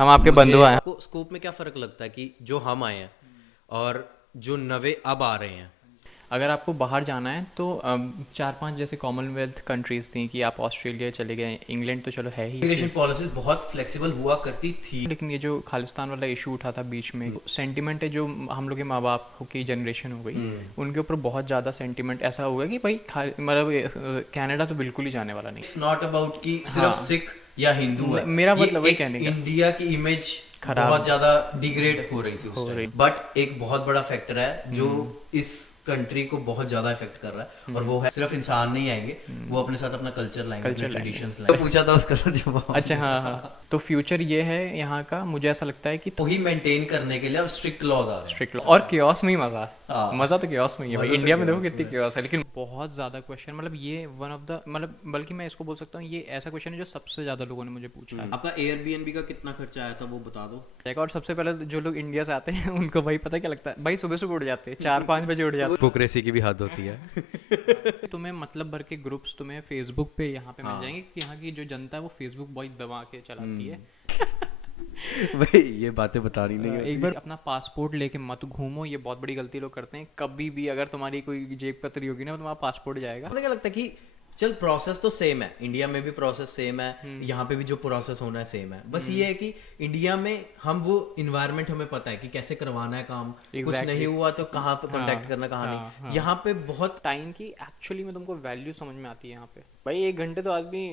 हम आपके बंधु हैं। आपको स्कोप में क्या फ़र्क लगता है कि जो हम आए हैं और जो नवे अब आ रहे हैं? अगर आपको बाहर जाना है तो 4-5 जैसे कॉमनवेल्थ कंट्रीज़ थी कि आप ऑस्ट्रेलिया चले गए, इंग्लैंड तो चलो है ही इस इमिग्रेशन चीज़। पॉलिसीज बहुत फ्लेक्सिबल हुआ करती थी। लेकिन ये जो खालिस्तान वाला इशू उठा था बीच में, सेंटिमेंट है जो हम लोग के माँ बाप की जनरेशन हो गई, उनके ऊपर बहुत ज़्यादा सेंटिमेंट ऐसा हुआ कि भाई मतलब कनाडा तो बिल्कुल ही जाने वाला नहीं। इट्स नॉट अबाउट कि सिर्फ हाँ, सिख या हिंदू है, मेरा ये मतलब वही एक कहने का इंडिया की इमेज खराब बहुत ज्यादा डिग्रेड हो रही थी उस हो टाइम। रही। बट एक बहुत बड़ा फैक्टर है जो इस कंट्री को बहुत ज्यादा इफेक्ट कर रहा है, और वो है सिर्फ इंसान नहीं आएंगे, वो अपने साथ अपना कल्चर लाएंगे, अपने कल्चर लाएंगे। ट्रेडिशंस लाएंगे। तो पूछा था उसका तो जवाब अच्छा, हाँ हाँ, तो फ्यूचर ये है यहाँ का, मुझे ऐसा लगता है कि वही मेंटेन करने के लिए अब स्ट्रिक्ट लॉज आ रहे हैं। स्ट्रिक्ट और क्योस में ही मज़ा है। हाँ। मज़ा तो क्योस में ही है भाई, मजा तो इंडिया में देखो chaos कितनी में है। क्योस है, लेकिन बहुत ज़्यादा क्वेश्चन, मतलब ये वन ऑफ द, मतलब बल्कि मैं इसको बोल सकता हूँ ये ऐसा क्वेश्चन है जो सबसे ज़्यादा लोगों ने मुझे पूछा है। आपका एयरबीएनबी का कितना खर्चा आया था वो बता दो। एक और सबसे पहले तो जो लोग इंडिया से आते हैं उनको भाई पता क्या लगता है, भाई सुबह सुबह उठ जाते हैं, 4-5 बजे उठ जाते हिपोक्रेसी की भी हद होती है। हैं। तुम्हें मतलब भर के ग्रुप्स तुम्हें फेसबुक पे यहाँ पे मिल हाँ। जाएंगे कि यहाँ की जो जनता है वो फेसबुक बहुत दबा के चलाती है। भाई ये बातें बतानी नहीं है। एक बार अपना पासपोर्ट लेके मत घूमो, ये बहुत बड़ी गलती लोग करते हैं। कभी भी अगर तुम्हारी कोई जेब कतरी होगी ना तो तुम्हारा पासपोर्ट जाएगा। मुझे क्या लगता है कि चल प्रोसेस तो सेम है, इंडिया में भी प्रोसेस सेम है, यहाँ पे भी जो प्रोसेस होना है सेम है, बस ये है कि इंडिया में हम वो इन्वायरमेंट हमें पता है कि कैसे करवाना है काम, कुछ Exactly. नहीं हुआ तो कहाँ पे कॉन्टेक्ट करना, कहाँ नहीं। यहाँ पे बहुत टाइम की एक्चुअली में तुमको वैल्यू समझ में आती है यहाँ पे। भाई 1 घंटे तो आदमी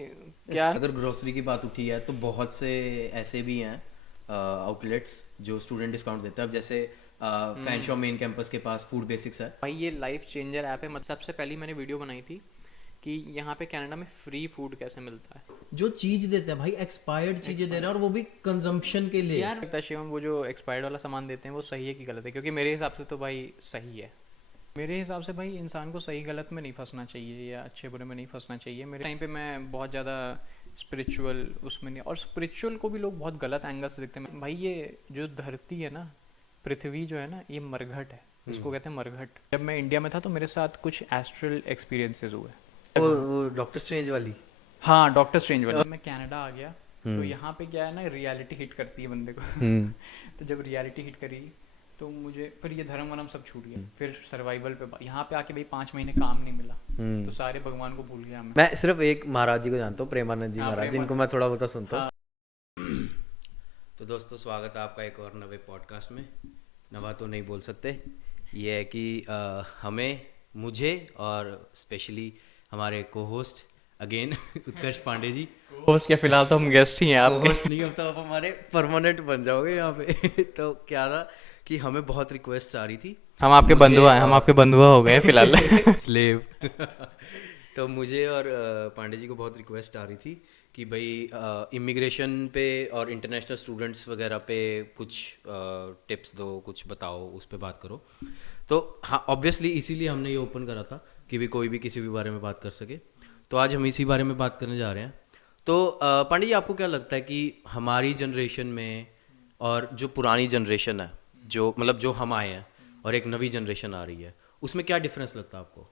क्या अगर ग्रोसरी की बात उठी है तो बहुत से ऐसे भी हैं आउटलेट्स जो स्टूडेंट डिस्काउंट देते हैं। अब जैसे फैन शॉप मेन कैंपस के पास फूड बेसिक्स है। भाई ये लाइफ चेंजर ऐप है। मतलब सबसे पहली मैंने वीडियो बनाई थी कि यहाँ पे कनाडा में फ्री फूड कैसे मिलता है। जो चीज देते हैं भाई एक्सपायर्ड चीजें दे रहे हैं, और वो भी कंजम्पशन के लिए। यार लगता है शिवम वो जो एक्सपायर्ड वाला सामान देते हैं वो सही है कि गलत है? क्योंकि मेरे हिसाब से तो भाई सही है। मेरे हिसाब से भाई इंसान को सही गलत में नहीं फंसना चाहिए या अच्छे बुरे में नहीं फंसना चाहिए। मेरे टाइम पे मैं बहुत ज़्यादा स्पिरिचुअल उसमें नहीं, और स्पिरिचुअल को भी लोग बहुत गलत एंगल से देखते हैं। भाई ये जो धरती है ना, पृथ्वी जो है ना, ये मरघट है, इसको कहते हैं मरघट। जब मैं इंडिया में था तो मेरे साथ कुछ एस्ट्रल एक्सपीरियंसेस हुए। वो डॉक्टर स्ट्रेंज वाली। हाँ, डॉक्टर स्ट्रेंज वाली। मैं कनाडा आ गया तो यहाँ पे क्या है ना, रियलिटी हिट करती है बंदे को। तो जब रियलिटी हिट करी तो मुझे फिर ये धर्म वरम सब छूट गया। फिर सर्वाइवल पे यहाँ पे आके भाई 5 महीने काम नहीं मिला तो सारे भगवान को भूल गया मैं सिर्फ एक महाराज जी को जानता हूँ, प्रेमानंद जी हाँ, महाराज, प्रेमा- जिनको मैं थोड़ा बहुत सुनता हाँ। हूँ। तो दोस्तों स्वागत है आपका एक और नवे पॉडकास्ट में। नवा तो नहीं बोल सकते, ये है कि हमें, मुझे और स्पेशली हमारे को होस्ट अगेन उत्कर्ष पांडे जी। होस्ट क्या, फिलहाल तो हम गेस्ट ही हैं आपके। होस्ट नहीं, अब तो आप हमारे परमानेंट बन जाओगे यहाँ पे। तो क्या था कि हमें बहुत रिक्वेस्ट आ रही थी। हम आपके बंधु हैं, हम आपके बंधु हो गए फिलहाल। स्लेव। तो मुझे और पांडे जी को बहुत रिक्वेस्ट आ रही थी कि भाई इमिग्रेशन पे और इंटरनेशनल स्टूडेंट्स वगैरह पे कुछ टिप्स दो, कुछ बताओ, उस पर बात करो। तो हाँ, ऑब्वियसली इसीलिए हमने ये ओपन करा था कि भी कोई भी किसी भी बारे में बात कर सके। तो आज हम इसी बारे में बात करने जा रहे हैं। तो पांडे जी, आपको क्या लगता है कि हमारी जनरेशन में और जो पुरानी जनरेशन है, जो मतलब जो हम आए हैं और एक नवी जनरेशन आ रही है, उसमें क्या डिफरेंस लगता है आपको?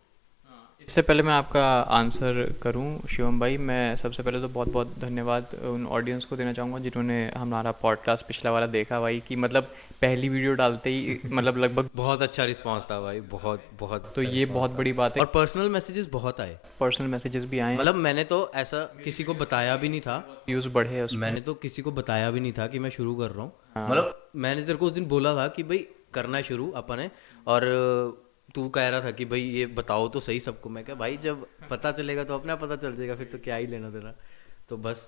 इससे पहले मैं आपका आंसर करूं शिवम भाई, मैं सबसे पहले तो बहुत बहुत धन्यवाद उन ऑडियंस को देना चाहूँगा जिन्होंने हमारा पॉडकास्ट पिछला वाला देखा भाई। कि मतलब पहली वीडियो डालते ही मतलब लगभग बहुत अच्छा रिस्पांस था भाई, बहुत बहुत तो अच्छा ये response बहुत था। बड़ी बात है। और पर्सनल मैसेजेस बहुत आए। पर्सनल मैसेजेस भी आए हैं, मतलब मैंने तो ऐसा किसी को बताया भी नहीं था, व्यूज़ बढ़े उसमें। मैंने तो किसी को बताया भी नहीं था कि मैं शुरू कर रहा हूँ। मतलब मैंने तेरे को उस दिन बोला था कि भाई करना है शुरू अपन है, और तू कह रहा था कि भाई ये बताओ तो सही सबको। मैं क्या भाई, जब पता चलेगा तो अपना पता चल जाएगा, फिर तो क्या ही लेना देना। तो बस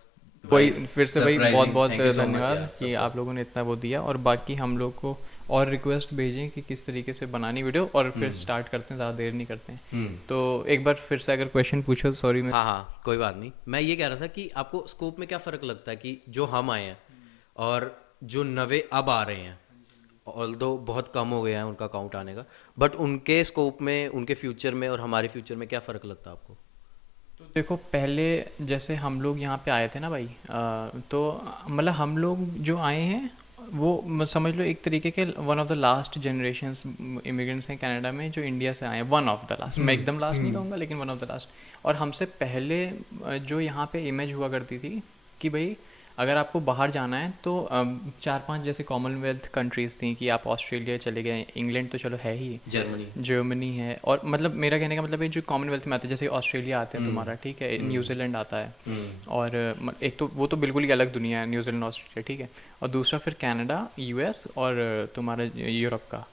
वही फिर से भाई Surprising. बहुत बहुत Thank you so much धन्यवाद यार, कि आप लोगों ने इतना वो दिया। और बाकी हम लोग को और रिक्वेस्ट भेजें कि किस तरीके से बनानी वीडियो, और फिर स्टार्ट करते हैं, ज़्यादा देर नहीं करते हैं। तो एक बार फिर से अगर क्वेश्चन पूछो, सॉरी मैं। हाँ हाँ, कोई बात नहीं। मैं ये कह रहा था कि आपको स्कोप में क्या फ़र्क लगता है कि जो हम आए हैं और जो नवे अब आ रहे हैं, ऑल्दो बहुत कम हो गया है उनका काउंट आने का, बट उनके स्कोप में, उनके फ्यूचर में और हमारे फ्यूचर में क्या फ़र्क लगता है आपको? तो देखो, पहले जैसे हम लोग यहाँ पे आए थे ना भाई, तो मतलब हम लोग जो आए हैं वो समझ लो एक तरीके के one of the last generations immigrants हैं कनाडा में जो इंडिया से आए हैं। वन ऑफ द लास्ट, मैं एकदम लास्ट नहीं कहूँगा लेकिन वन ऑफ द लास्ट। और हमसे पहले जो यहाँ पे इमेज हुआ करती थी कि भाई अगर आपको बाहर जाना है तो 4-5 जैसे कॉमनवेल्थ कंट्रीज़ थी कि आप ऑस्ट्रेलिया चले गए, इंग्लैंड तो चलो है ही, जर्मनी है, और मतलब मेरा कहने का मतलब है जो कॉमनवेल्थ में आते हैं जैसे ऑस्ट्रेलिया आते हैं तुम्हारा, ठीक है, न्यूजीलैंड आता है, और एक तो वो तो बिल्कुल ही अलग दुनिया है न्यूजीलैंड ऑस्ट्रेलिया, ठीक है, और दूसरा फिर कनाडा, यूएस और तुम्हारा यूरोप का,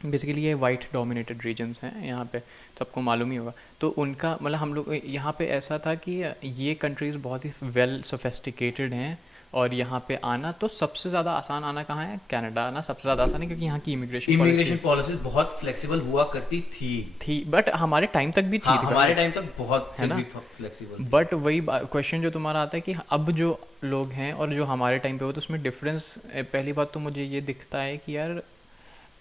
बेसिकली ये वाइट डोमिनेटेड रीजन्स हैं यहाँ पे, तो आपको मालूम ही होगा। तो उनका मतलब हम लोग यहाँ पे ऐसा था कि ये कंट्रीज़ बहुत ही वेल सोफेस्टिकेटेड हैं, और यहाँ पे आना तो सबसे ज़्यादा आसान आना कहाँ है, कनाडा आना सबसे ज़्यादा आसान है, क्योंकि यहाँ की इमिग्रेशन पॉलिसीज बहुत फ्लेक्सिबल हुआ करती थी, बट हमारे टाइम तक भी थी, हमारे टाइम तक बहुत है ना फ्लेक्सिबल। बट वही क्वेश्चन जो तुम्हारा आता है कि अब जो लोग हैं और जो हमारे टाइम पे हो, तो उसमें डिफरेंस, पहली बात तो मुझे ये दिखता है कि यार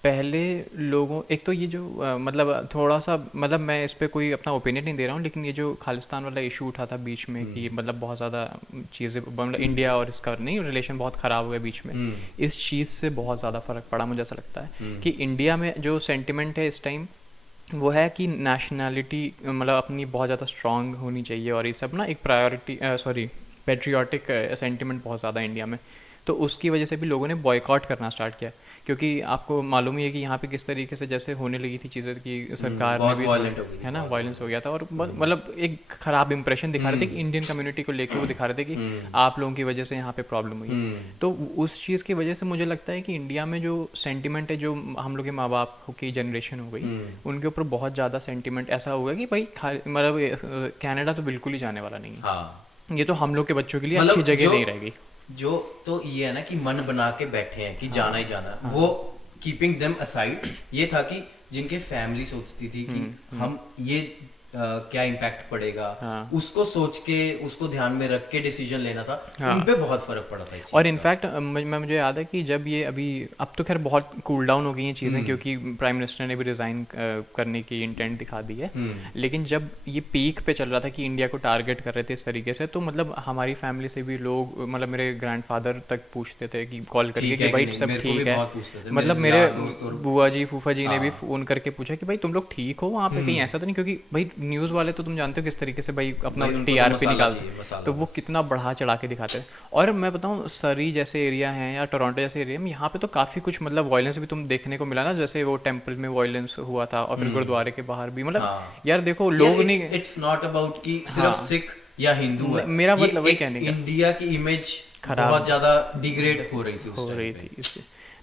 पहले लोगों, एक तो ये जो मतलब थोड़ा सा, मतलब मैं इस पे कोई अपना ओपिनियन नहीं दे रहा हूँ, लेकिन ये जो खालिस्तान वाला इशू उठा था बीच में कि मतलब बहुत ज़्यादा चीज़ें, मतलब इंडिया और इसका नहीं रिलेशन बहुत ख़राब हुआ बीच में, इस चीज़ से बहुत ज़्यादा फ़र्क पड़ा मुझे ऐसा लगता है कि इंडिया में जो सेंटिमेंट है इस टाइम वो है कि नेशनैलिटी मतलब अपनी बहुत ज़्यादा स्ट्रांग होनी चाहिए, और ये सब ना एक प्रायोरिटी पेट्रियाटिक सेंटिमेंट बहुत ज़्यादा इंडिया में, तो उसकी वजह से भी लोगों ने बॉयकॉट करना स्टार्ट किया, क्योंकि आपको मालूम ही है कि यहाँ पे किस तरीके से जैसे होने लगी थी चीज़ें कि सरकार ने भी, है ना, वायलेंस हो गया था, और मतलब एक ख़राब इंप्रेशन दिखा रहे थे कि इंडियन कम्युनिटी को लेकर वो दिखा रहे थे कि आप लोगों की वजह से यहाँ पे प्रॉब्लम हुई, तो उस चीज़ की वजह से मुझे लगता है कि इंडिया में जो सेंटिमेंट है, जो हम लोग के माँ बाप की जनरेशन हो गई, उनके ऊपर बहुत ज़्यादा सेंटिमेंट ऐसा होगा कि भाई मतलब कनाडा तो बिल्कुल ही जाने वाला नहीं है, ये तो हम लोग के बच्चों के लिए अच्छी जगह नहीं रहेगी। जो तो ये है ना कि मन बना के बैठे हैं कि जाना ही जाना, वो कीपिंग देम असाइड, ये था कि जिनके फैमिली सोचती थी कि हम ये क्या इम्पैक्ट पड़ेगा, उसको सोच के उसको ध्यान में रख के डिसीजन लेना था, उन पे बहुत फर्क पड़ा था इस चीज़ और इनफैक्ट मुझे याद है कि जब ये अभी, अब तो खैर बहुत कूल डाउन हो गई हैं चीज़ें, क्योंकि प्राइम मिनिस्टर ने भी रिज़ाइन करने की इंटेंट दिखा दी है, लेकिन जब ये पीक पे चल रहा था कि इंडिया को टारगेट कर रहे थे इस तरीके से, तो मतलब हमारी फैमिली से भी लोग, मतलब मेरे ग्रैंडफादर तक पूछते थे कि कॉल करके कि भाई सब ठीक है, मतलब मेरे बुआ जी फूफा जी ने भी फ़ोन करके पूछा कि भाई तुम लोग ठीक हो वहाँ पे, कहीं ऐसा तो नहीं, क्योंकि भाई न्यूज़ वाले तो तुम जानते हो किस तरीके से भाई अपना टीआरपी निकालते, तो वो कितना बढ़ा चढ़ा के दिखाते हैं। और मैं बताऊँ सरी जैसे एरिया हैं या टोरंटो जैसे एरिया में, यहाँ पे तो काफ़ी कुछ मतलब वायलेंस भी तुम देखने को मिला ना, जैसे वो टेंपल में वायलेंस हुआ था, और फिर गुरुद्वारे के बाहर भी, मतलब यार देखो लोग नहीं, इट्स नॉट अबाउट कि सिर्फ सिख या हिंदू है, मेरा मतलब वही कहने का, इंडिया की इमेज बहुत ज़्यादा डिग्रेड हो रही थी इससे,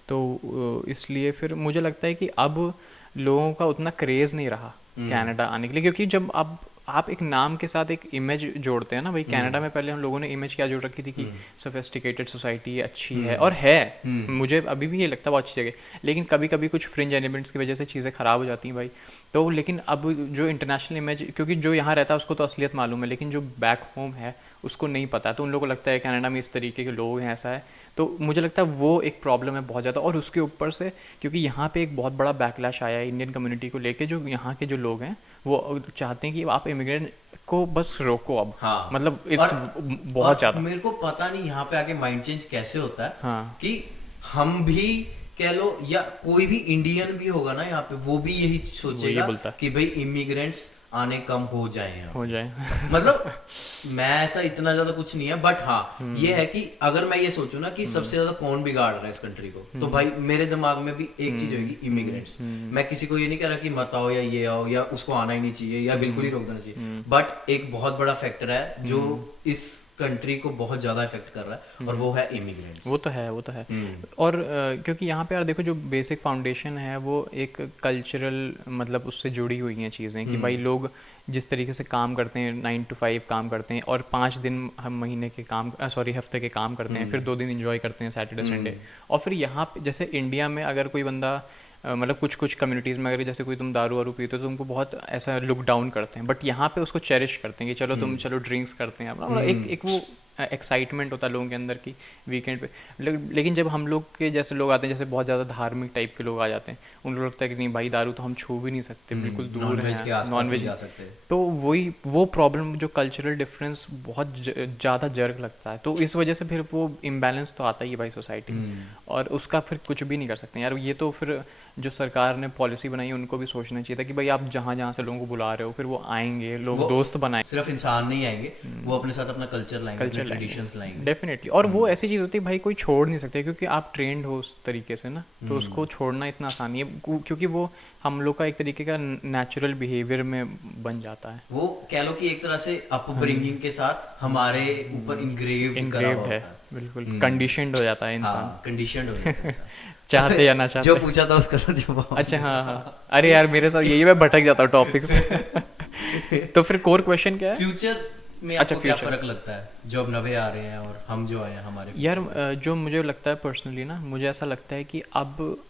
तो इसलिए फिर मुझे लगता है कि अब लोगों का उतना क्रेज़ नहीं रहा कनाडा आने के लिए, क्योंकि जब अब आप एक नाम के साथ एक इमेज जोड़ते हैं ना भाई, कनाडा में पहले हम लोगों ने इमेज क्या जोड़ रखी थी कि सोफिस्टिकेटेड सोसाइटी अच्छी है, और है, मुझे अभी भी ये लगता है बहुत अच्छी जगह, लेकिन कभी कभी कुछ फ्रिंज एलिमेंट्स की वजह से चीज़ें ख़राब हो जाती हैं भाई, तो लेकिन अब जो इंटरनेशनल इमेज, क्योंकि जो यहाँ रहता है उसको तो असलियत मालूम है, लेकिन जो बैक होम है उसको नहीं पता, तो उन लोगों को लगता है कनाडा में इस तरीके के लोग हैं, ऐसा है, तो मुझे लगता है वो एक प्रॉब्लम है बहुत ज़्यादा। और उसके ऊपर से क्योंकि यहाँ पे एक बहुत बड़ा बैकलैश आया है इंडियन कम्युनिटी को लेके, जो यहाँ के जो लोग हैं वो चाहते हैं कि आप इमिग्रेंट को बस रोको अब, मतलब इट्स बहुत ज़्यादा, मेरे को पता नहीं यहाँ पे आके माइंड चेंज कैसे होता है कि हम भी कह लो या कोई भी इंडियन भी होगा ना यहाँ पे, वो भी यही सोचेगा कि भाई इमिग्रेंट्स आने कम हो जाए मतलब मैं ऐसा इतना ज्यादा कुछ नहीं है, बट हाँ ये है कि अगर मैं ये सोचूं ना कि सबसे ज्यादा कौन बिगाड़ रहा है इस कंट्री को, तो भाई मेरे दिमाग में भी एक चीज होगी, इमिग्रेंट्स। मैं किसी को ये नहीं कह रहा कि मत आओ या ये आओ या उसको आना ही नहीं चाहिए या बिल्कुल ही रोक देना चाहिए, बट एक बहुत बड़ा फैक्टर है जो इस कंट्री को बहुत ज़्यादा इफेक्ट कर रहा है, और वो है इमिग्रेंट्स। वो तो है और क्योंकि यहाँ पे यार देखो जो बेसिक फाउंडेशन है वो एक कल्चरल मतलब उससे जुड़ी हुई हैं चीज़ें कि भाई लोग जिस तरीके से काम करते हैं 9 to 5 काम करते हैं, और 5 दिन हम महीने के काम हफ्ते के काम करते हैं, फिर 2 दिन एंजॉय करते हैं सैटरडे संडे, और फिर यहाँ पे जैसे इंडिया में अगर कोई बंदा मतलब कुछ कम्युनिटीज़ में अगर जैसे कोई तुम दारू वारू पीते हो तो तुमको बहुत ऐसा लुक डाउन करते हैं, बट यहाँ पे उसको चेरिश करते हैं कि चलो तुम चलो ड्रिंक्स करते हैं अपना, एक वो एक्साइटमेंट होता है लोगों के अंदर की वीकेंड पे। लेकिन जब हम लोग के जैसे लोग आते हैं, जैसे बहुत ज़्यादा धार्मिक टाइप के लोग आ जाते हैं, उनको लगता है कि नहीं भाई दारू तो हम छू भी नहीं सकते, बिल्कुल दूर है, नॉन वेज, तो वही वो प्रॉब्लम जो कल्चरल डिफरेंस बहुत ज़्यादा जर्क लगता है, तो इस वजह से फिर वो इम्बैलेंस तो आता ही है भाई सोसाइटी में, और उसका फिर कुछ भी नहीं कर सकते यार। ये तो फिर जो सरकार ने पॉलिसी बनाई उनको भी सोचना चाहिए था कि भाई आप जहाँ जहाँ से लोगों को बुला रहे हो फिर वो आएंगे, लोग दोस्त बनाएंगे, सिर्फ इंसान नहीं आएंगे, वो अपने साथ अपना कल्चर लाएंगे, कंडीशंस लाएंगे। डेफिनेटली। और वो ऐसी चीज़ होती है भाई, कोई छोड़ नहीं सकते क्योंकि आप ट्रेंड हो उस तरीके से ना, तो उसको छोड़ना इतना आसान नहीं है क्योंकि वो हम लोग का एक तरीके का नेचुरल बिहेवियर में बन जाता है। वो कह लो कि एक तरह से अपब्रिंगिंग के साथ हमारे ऊपर इंग्रेव्ड करा हुआ इनग्रेव्ड है, होता है। बिल्कुल कंडीशनड हो जाता है इंसान, हाँ, कंडीशनड हो जाता है इंसान। चाहते या ना जो चाहते। पूछा था उसका तो जवाब। अच्छा हाँ हाँ, अरे यार मेरे साथ यही, मैं भटक जाता हूँ टॉपिक से। तो फिर कोर क्वेश्चन क्या है? फ्यूचर में अच्छा, आपको क्या future। फर्क लगता है जो अब नवे आ रहे हैं और हम जो आए हैं हमारे यार future में? जो मुझे लगता है पर्सनली ना, मुझे ऐसा लगता है कि अब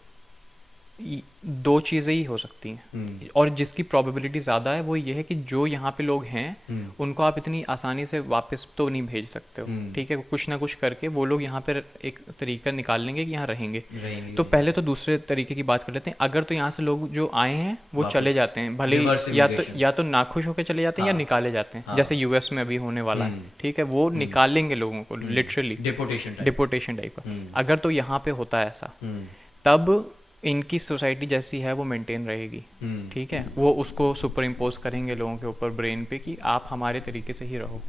दो चीज़ें ही हो सकती हैं, और जिसकी प्रोबेबिलिटी ज़्यादा है वो ये है कि जो यहाँ पे लोग हैं उनको आप इतनी आसानी से वापस तो नहीं भेज सकते हो, ठीक है, कुछ ना कुछ करके वो लोग यहाँ पर एक तरीका निकाल लेंगे कि यहाँ रहेंगे। रहेंगे। तो पहले तो दूसरे तरीके की बात कर लेते हैं। अगर तो यहाँ से लोग जो आए हैं वो वापस चले जाते हैं, भले reverse ही immigration। या तो नाखुश होकर चले जाते हैं या निकाले जाते हैं, जैसे यूएस में अभी होने वाला है, ठीक है, वो निकालेंगे लोगों को लिटरली, डिपोटेशन टाइप का। अगर तो यहाँ पे होता है ऐसा, तब इनकी सोसाइटी जैसी है वो मेंटेन रहेगी, ठीक है, वो उसको सुपर इम्पोज करेंगे लोगों के ऊपर, ब्रेन पे, कि आप हमारे तरीके से ही रहो।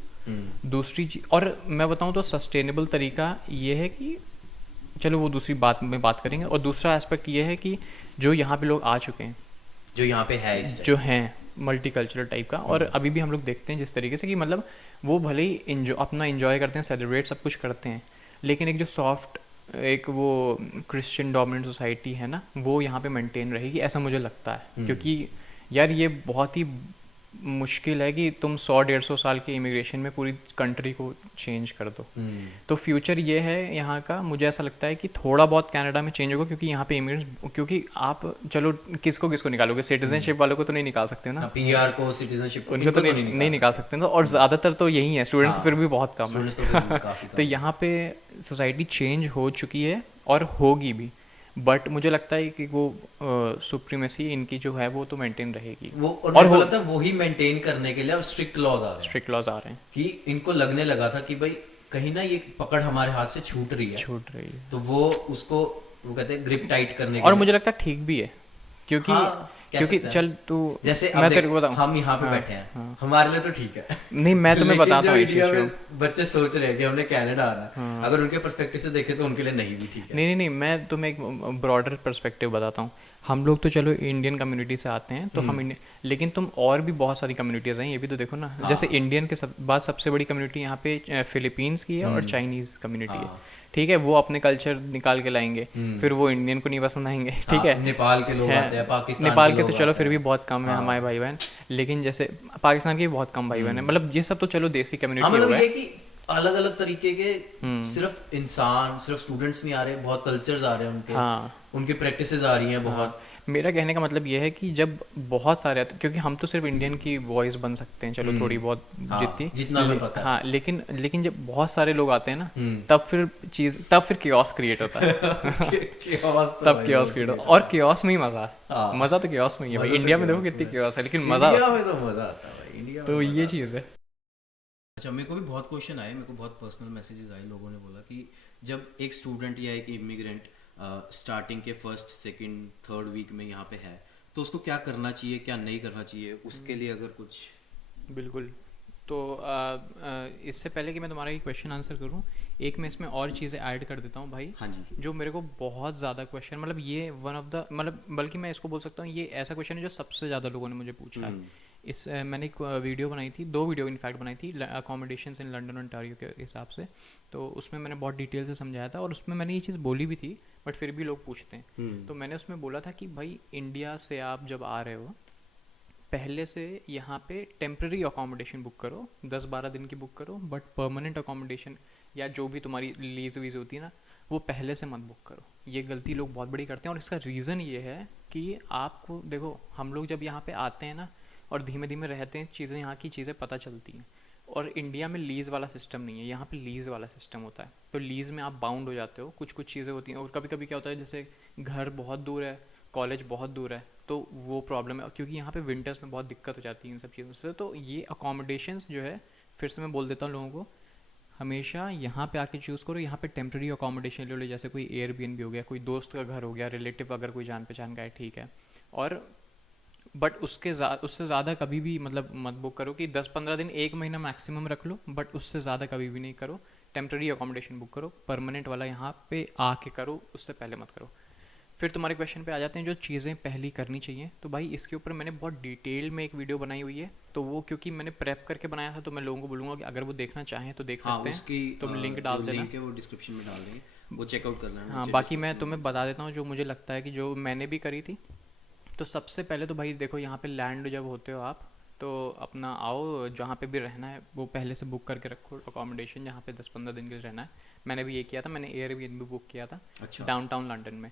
दूसरी चीज, और मैं बताऊं तो सस्टेनेबल तरीका ये है कि चलो वो दूसरी बात में बात करेंगे, और दूसरा एस्पेक्ट ये है कि जो यहाँ पे लोग आ चुके हैं, जो यहाँ पे है इस जो हैं मल्टी कल्चरल टाइप का, और अभी भी हम लोग देखते हैं जिस तरीके से कि मतलब वो भले ही अपना इंजॉय करते हैं, सेलिब्रेट सब कुछ करते हैं, लेकिन एक जो सॉफ्ट एक वो क्रिश्चियन डोमिनेंट सोसाइटी है ना, वो यहाँ पे मेंटेन रहेगी, ऐसा मुझे लगता है। क्योंकि यार ये बहुत ही मुश्किल है कि तुम 100-150 साल के इमिग्रेशन में पूरी कंट्री को चेंज कर दो। तो फ्यूचर ये है यहाँ का, मुझे ऐसा लगता है कि थोड़ा बहुत कनाडा में चेंज होगा, क्योंकि यहाँ पे इमिग्रेंट्स, क्योंकि आप चलो किसको निकालोगे, सिटीजनशिप वालों को तो नहीं निकाल सकते ना, पीआर को, सिटीजनशिप उनको तो नहीं निकाल सकते ना, और ज़्यादातर तो यही है, स्टूडेंट्स तो फिर भी बहुत कम है। तो फिर भी काफी तो यहाँ पे सोसाइटी चेंज हो चुकी है और होगी भी, बट मुझे लगता है कि वो सुप्रीमेसी इनकी जो है वो तो मेंटेन रहेगी। वो, और मेरे को लगता है वही मेंटेन करने के लिए अब स्ट्रिक्ट लॉज आ रहे हैं, स्ट्रिक्ट लॉज आ रहे हैं कि इनको लगने लगा था कि भाई कहीं ना ये पकड़ हमारे हाथ से छूट रही है, तो वो उसको वो कहते हैं ग्रिप टाइट करने के और लिए। मुझे लगता है ठीक भी है, क्योंकि क्योंकि चल तू, जैसे मैं तेरे को बताऊं, हम यहाँ पे बैठे हैं, हमारे लिए तो ठीक है, नहीं मैं तुम्हें बताता हूँ एक चीज, बच्चे सोच रहे हैं कि हमने कनाडा आना है, अगर उनके पर्सपेक्टिव से देखें तो उनके लिए नहीं भी ठीक है। नहीं, मैं तुम्हें एक ब्रॉडर पर्सपेक्टिव बताता हूँ। हम लोग तो चलो इंडियन कम्युनिटी से आते हैं, तो हम इंडियन, लेकिन तुम और भी बहुत सारी कम्युनिटीज़ हैं, ये भी तो देखो ना। जैसे इंडियन के बाद सबसे बड़ी कम्युनिटी यहाँ पे फिलीपींस की है और चाइनीज़ कम्युनिटी है, ठीक है, वो अपने कल्चर निकाल के लाएंगे, फिर वो इंडियन को नहीं पसंद आएंगे, ठीक है। नेपाल के लोग आते हैं, पाकिस्तान नेपाल के तो चलो फिर भी बहुत कम है हमारे भाई बहन, लेकिन जैसे पाकिस्तान के भी बहुत कम भाई बहन है, मतलब ये सब तो चलो देसी कम्युनिटी हो मतलब गया। ये कि अलग अलग तरीके के सिर्फ इंसान, सिर्फ स्टूडेंट्स नहीं आ रहे, बहुत कल्चर्स आ रहे हैं उनके, उनकी प्रैक्टिसेस आ रही हैं बहुत। मेरा कहने का मतलब ये है कि जब बहुत सारे आते, क्योंकि हम तो सिर्फ इंडियन की वॉइस बन सकते हैं, चलो थोड़ी बहुत जितना हमें पता है, हाँ, लेकिन जब बहुत सारे लोग आते हैं ना, तब फिर कियोस क्रिएट होता है। तब कियोस क्रिएट होता है, और कियोस में ही मजा तो कियोस में ही है भाई। इंडिया में देखो कितनी कियोस है, लेकिन मजा इंडिया में तो मजा आता है भाई, इंडिया में तो ये चीज़ है। अच्छा, मेरे को भी बहुत क्वेश्चन आए, मेरे को बहुत पर्सनल मैसेजेस आए, लोगों ने बोला कि जब एक स्टूडेंट या एक इमिग्रेंट स्टार्टिंग के फर्स्ट सेकंड थर्ड वीक में यहाँ पे है, तो उसको क्या करना चाहिए, क्या नहीं करना चाहिए, उसके लिए अगर कुछ। बिल्कुल। तो इससे पहले कि मैं तुम्हारा ये क्वेश्चन आंसर करूँ, एक मैं इसमें और चीज़ें ऐड कर देता हूँ भाई। हाँ जी। जो मेरे को बहुत ज़्यादा क्वेश्चन, मतलब ये वन ऑफ द, मतलब बल्कि मैं इसको बोल सकता हूँ, ये ऐसा क्वेश्चन है जो सबसे ज़्यादा लोगों ने मुझे पूछा है। मैंने एक वीडियो बनाई थी, 2 वीडियो इनफैक्ट बनाई थी, अकोमोडेशंस इन लंदन ओंटारियो के हिसाब से, तो उसमें मैंने बहुत डिटेल से समझाया था, और उसमें मैंने ये चीज़ बोली भी थी, बट फिर भी लोग पूछते हैं। तो मैंने उसमें बोला था कि भाई इंडिया से आप जब आ रहे हो, पहले से यहाँ पे टेम्प्रेरी अकोमोडेशन बुक करो, 10-12 दिन की बुक करो, बट परमानेंट अकोमोडेशन या जो भी तुम्हारी लीज वीज होती है ना, वो पहले से मत बुक करो। ये गलती लोग बहुत बड़ी करते हैं, और इसका रीज़न ये है कि आपको देखो, हम लोग जब यहाँ पे आते हैं ना और धीमे धीमे रहते हैं, चीज़ें, यहाँ की चीज़ें पता चलती हैं। और इंडिया में लीज़ वाला सिस्टम नहीं है, यहाँ पे लीज़ वाला सिस्टम होता है, तो लीज़ में आप बाउंड हो जाते हो, कुछ चीज़ें होती हैं। और कभी कभी क्या होता है, जैसे घर बहुत दूर है, कॉलेज बहुत दूर है, तो वो प्रॉब्लम है, क्योंकि यहाँ पे विंटर्स में बहुत दिक्कत हो जाती है इन सब चीज़ों से। तो ये अकोमोडेशंस जो है, फिर से मैं बोल देता हूँ लोगों को, हमेशा यहाँ पे आके चूज़ करो, यहाँ पे टेम्प्रेरी अकोमोडेशन ले लो, जैसे कोई एयरबीएनबी हो गया, कोई दोस्त का घर हो गया, रिलेटिव अगर कोई जान पहचान का है, ठीक है। और बट उससे ज़्यादा कभी भी मतलब मत बुक करो कि 10-15 दिन, एक महीना मैक्सिमम रख लो, बट उससे ज़्यादा कभी भी नहीं करो। टेम्प्रेरी अकोमोडेशन बुक करो, परमानेंट वाला यहाँ पे आके करो, उससे पहले मत करो। फिर तुम्हारे क्वेश्चन पे आ जाते हैं जो चीज़ें पहली करनी चाहिए। तो भाई इसके ऊपर मैंने बहुत डिटेल में एक वीडियो बनाई हुई है, तो वो क्योंकि मैंने प्रेप करके बनाया था तो मैं लोगों को बोलूँगा कि अगर वो देखना चाहें तो देख हाँ, सकते हैं, उसकी तुम लिंक जो डाल देना। लिंक है वो डिस्क्रिप्शन में डाल देंगे, वो चेकआउट कर लेना, हाँ, नीचे बाकी मैं डिस्क्रिप्शन में तुम्हें लिंक बता देता हूँ जो मुझे लगता है कि जो मैंने भी करी थी। तो सबसे पहले तो भाई देखो, यहाँ पे लैंड जब होते हो आप, तो अपना आओ, जहाँ पे भी रहना है वो पहले से बुक करके रखो अकोमोडेशन, जहाँ पे 10-15 दिन के लिए रहना है। मैंने भी ये किया था, मैंने एयरबीएनबी बुक किया था अच्छा। डाउनटाउन लंदन में।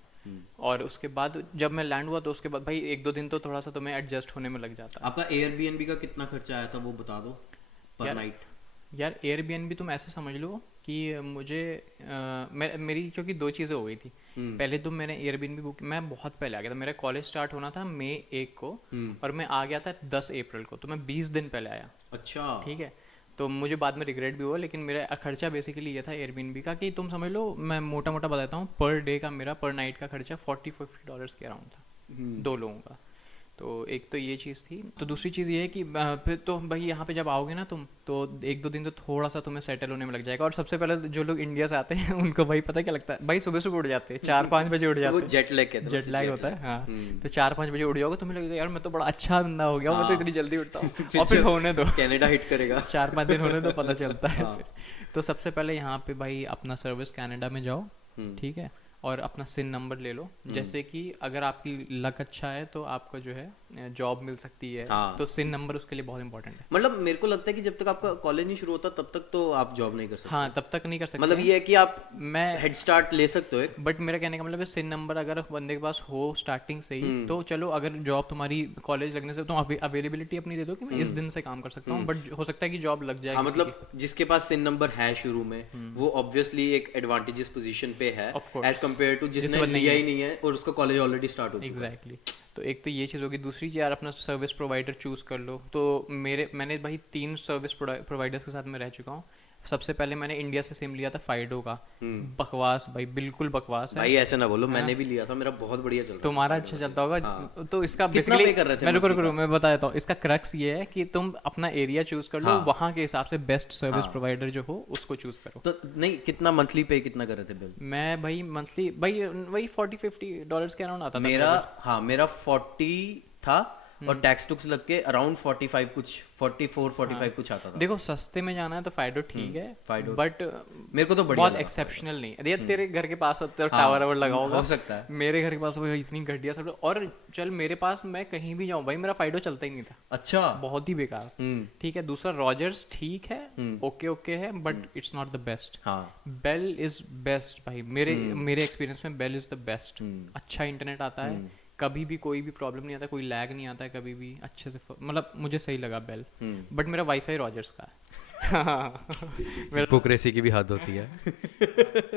और उसके बाद जब मैं लैंड हुआ तो उसके बाद भाई 1-2 दिन तो थोड़ा सा तुम्हें एडजस्ट होने में लग जाता है। आपका एयरबीएनबी का कितना खर्चा आया था वो बता दो पर यार नाइट। यार एयरबीएनबी तुम ऐसे समझ लो कि मुझे मेरी क्योंकि दो चीज़ें हो गई थी। पहले तो मैंने एयरबीएनबी बुक, मैं बहुत पहले आ गया था, मेरा कॉलेज स्टार्ट होना था मई 1 को, और मैं आ गया था 10 अप्रैल को, तो मैं 20 दिन पहले आया। अच्छा। ठीक है, तो मुझे बाद में रिग्रेट भी हुआ, लेकिन मेरा खर्चा बेसिकली ये था एयरबीएनबी का कि तुम समझ लो, मैं मोटा मोटा बताता हूँ, पर डे का मेरा पर नाइट का खर्चा $40-50 के अराउंड था, 2 लोगों का। तो एक तो ये चीज़ थी। तो दूसरी चीज़ ये है कि फिर तो भाई यहाँ पे जब आओगे ना तुम, तो 1-2 दिन तो थोड़ा सा तुम्हें सेटल होने में लग जाएगा। और सबसे पहले जो लोग इंडिया से आते हैं उनको भाई पता क्या लगता है, भाई सुबह सुबह उठ जाते हैं, 4-5 बजे उठ जाते वो हैं। जेट लैग कहते हैं, जेट लैग होता है, हाँ। तो 4-5 बजे उठ जाओगे, तुम्हें लगेगा यार मैं तो बड़ा अच्छा बंदा हो गया हूँ, मैं तो इतनी जल्दी उठता हूँ। और फिर होने दो, कनाडा हिट करेगा। 4-5 दिन होने दो, पता चलता है फिर। तो सबसे पहले यहाँ पे भाई अपना सर्विस कनाडा में जाओ, ठीक है, और अपना सिन नंबर ले लो। जैसे कि अगर आपकी लक अच्छा है तो आपको जो है जॉब मिल सकती है। हाँ। तो सिन नंबर उसके लिए बहुत इंपॉर्टेंट है। मतलब मेरे को लगता है कि जब तक आपका कॉलेज नहीं शुरू होता तब तक तो आप जॉब नहीं कर सकते। हाँ, तब तक नहीं कर सकते मतलब हैं। ये है कि आप मैं हेड स्टार्ट ले सकते हो एक। बट मेरा कहने का मतलब है, सिन नंबर अगर बंदे के पास हो स्टार्टिंग से ही, तो चलो अगर जॉब तुम्हारी कॉलेज लगने से, तो अवेलेबिलिटी अपनी दे दो कि मैं इस दिन से काम कर सकता हूँ, बट हो सकता है कि जॉब लग जाए हाँ, किसी मतलब जिसके पास सिन नंबर है शुरू में वो ऑब्वियसली एक एडवांटेजेस पोजीशन पे है Of course. As compare to जिसने जिसने लिया ही नहीं है और उसका कॉलेज ऑलरेडी स्टार्ट हो चुका है। एग्जैक्टली तो एक तो ये चीज़ होगी। दूसरी चीज़ यार, अपना सर्विस प्रोवाइडर चूज़ कर लो। तो मैंने भाई 3 सर्विस प्रोवाइडर्स के साथ मैं रह चुका हूँ। सबसे पहले मैंने इंडिया से सिम लिया था फाइडो का। बकवास भाई, बिल्कुल बकवास है। भाई ऐसे ना बोलो, मैंने भी लिया था, मेरा बहुत बढ़िया चल रहा तुम्हारा अच्छा चलता होगा। हाँ। तो इसका कितना बेसिकली पे कर रहे थे मैं रुको monthly रुको का? मैं बता देता हूँ। इसका क्रक्स ये है कि तुम अपना एरिया चूज कर लो, हाँ। वहाँ के हिसाब से बेस्ट सर्विस हाँ। प्रोवाइडर जो हो उसको चूज करो। तो नहीं, कितना मंथली पे कितना कर रहे थे बिल? मैं भाई मंथली भाई वही $40-50 के अराउंड आता था मेरा हाँ, मेरा 40 था और टैक्स टुक्स लग के अराउंड 45 कुछ 44-45 कुछ आता था। देखो, सस्ते में जाना है तो फाइडो ठीक है, फाइडो बट मेरे को तो बढ़िया बहुत लगा। एक्सेप्शनल नहीं है। तेरे घर के पास होता है हाँ, टावर वावर लगा होगा, हो सकता है। मेरे घर के पास भाई इतनी घटिया सब। और चल मेरे पास, मैं कहीं भी जाऊँ भाई, मेरा फाइडो चलता ही नहीं था, अच्छा। बहुत ही बेकार। ठीक है, दूसरा रॉजर्स ठीक है, ओके ओके है, but it's not the best. हाँ। बेल इज बेस्ट भाई, मेरे एक्सपीरियंस में बेल इज द बेस्ट। अच्छा इंटरनेट आता है, कभी भी कोई भी प्रॉब्लम नहीं आता, कोई लैग नहीं आता है कभी भी, अच्छे से मतलब मुझे सही लगा बेल। बट मेरा वाईफाई रॉजर्स का है। हिपोक्रेसी की भी हद होती है।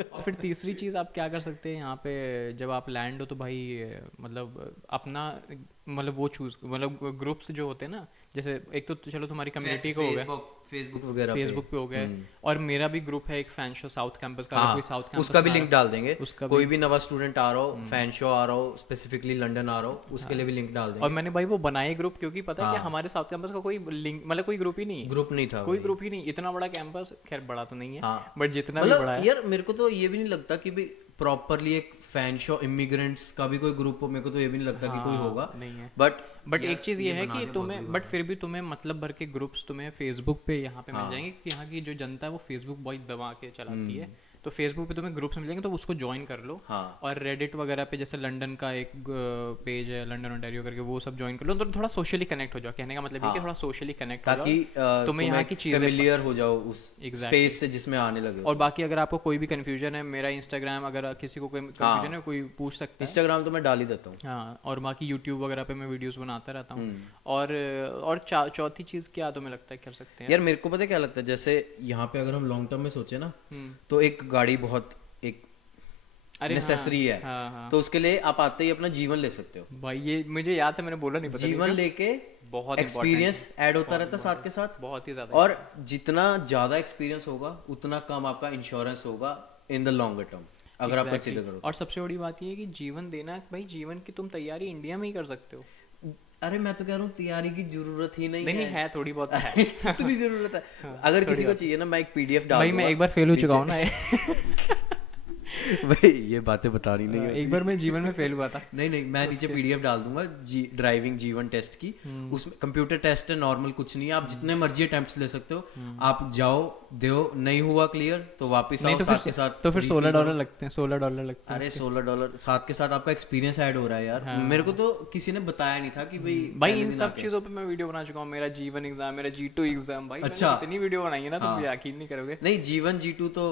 और फिर तीसरी चीज़ आप क्या कर सकते हैं यहाँ पे, जब आप लैंड हो तो भाई मतलब अपना मतलब वो चूज, मतलब ग्रुप्स जो होते हैं ना, जैसे एक तो चलो तुम्हारी कम्युनिटी को हो गया, फेसबुक वगैरह फेसबुक पे हो गए। और मेरा भी ग्रुप है एक फैन शो साउथ कैंपस का। हाँ, अगर कोई साउथ कैंपस उसका भी में आ लिंक डाल देंगे। उसका कोई भी नवा स्टूडेंट आ रहा हो, फैन शो आ रहा हो, स्पेसिफिकली लंदन आ रहा हो, उसके लिए भी लिंक डाल देंगे। और मैंने भाई वो बनाए ग्रुप, क्योंकि पता है कि हमारे साउथ कैंपस का कोई लिंक, मतलब कोई ग्रुप ही नहीं है। ग्रुप नहीं था कोई ग्रुप ही नहीं, इतना बड़ा कैंपस, खैर बड़ा तो नहीं है, हाँ। बट जितना भी बड़ा मतलब है। यार मेरे को तो ये भी नहीं लगता कि भाई प्रॉपरली एक फैन शो इमिग्रेंट्स का भी कोई ग्रुप हो, मेरे को तो ये भी नहीं लगता कि कोई होगा। नहीं है। बट एक चीज़ ये है कि तुम्हें, बट फिर भी तुम्हें मतलब भर के ग्रुप्स तुम्हें फेसबुक पे यहाँ पे मिल जाएंगे, क्योंकि यहाँ की जो जनता है वो फेसबुक बहुत दबा के चलाती है। तो फेसबुक पे तुम्हें ग्रुप्स मिल जाएंगे, तो उसको ज्वाइन कर लो। हाँ। और रेडिट वगैरह पे जैसे लंदन का एक पेज है, लंदन ओंटारियो करके, वो सब ज्वाइन कर लो, तो थोड़ा सोशली कनेक्ट हो जाओ। कहने का मतलब ये कि थोड़ा सोशली कनेक्ट हो ताकि जाओ, तुम्हें यहाँ की चीज़ें फेमिलियर हो जाओ उस स्पेस से जिसमें आने लगे। और बाकी अगर आपको कोई भी कन्फ्यूजन है, मेरा इंस्टाग्राम, अगर किसी को कोई कन्फ्यूजन है कोई पूछ सकता है। इंस्टाग्राम तो मैं डाल ही देता हूँ। हाँ, और बाकी यूट्यूब वगैरह पे मैं वीडियोस बनाता रहता हूँ। और चौथी चीज़ क्या तुम्हें लगता है कर सकते हैं? यार मेरे को पता है क्या लगता है, जैसे यहाँ पे अगर हम लॉन्ग टर्म में सोचे ना, तो एक गाड़ी बहुत एक नेसेसरी है। हाँ। तो उसके लिए आप आते ही अपना जीवन ले सकते हो। भाई ये मुझे याद है, मैंने बोला नहीं, पता जीवन लेके बहुत एक्सपीरियंस ऐड होता रहता है साथ के साथ। बहुत ही ज़्यादा। और जितना ज्यादा एक्सपीरियंस होगा उतना कम आपका इंश्योरेंस होगा इन द लॉन्गर टर्म, अगर आप कंसीडर करो। और सबसे बड़ी बात ये है कि जीवन देना, भाई जीवन की तुम तैयारी इंडिया में ही कर सकते हो। अरे मैं तो कह रहा हूँ तैयारी की जरूरत ही नहीं नहीं नहीं है। है, थोड़ी बहुत है। इतनी जरूरत है, अगर किसी को चाहिए ना मैं एक पीडीएफ डाल भाई मैं दूंगा एक बार फेल हो चुका हूँ ना। भाई ये बातें बतानी नहीं एक होती। बार मैं जीवन में फेल हुआ था। नहीं नहीं, मैं नीचे पीडीएफ डाल दूंगा ड्राइविंग जीवन टेस्ट की। उसमें कंप्यूटर टेस्ट है, नॉर्मल कुछ नहीं है, आप जितने मर्जी अटेम्प्ट्स ले सकते हो। आप जाओ, दो नहीं हुआ क्लियर तो वापस नहीं आओ, तो साथ के फिर साथ तो फिर refill $16 करो। लगते हैं, $16 लगते हैं। अरे $16 साथ के साथ आपका एक्सपीरियंस ऐड हो रहा है यार। मेरे को तो किसी ने बताया नहीं था कि भाई भाई पहले इन दिन सब आके- चीज़ों पे मैं वीडियो बना चुका हूँ। मेरा जीवन एग्जाम, मेरा G2 एग्जाम, भाई अच्छा। मैंने इतनी वीडियो बनाई है ना, तुम हाँ। यकीन नहीं करोगे। नहीं, जीवन G2 तो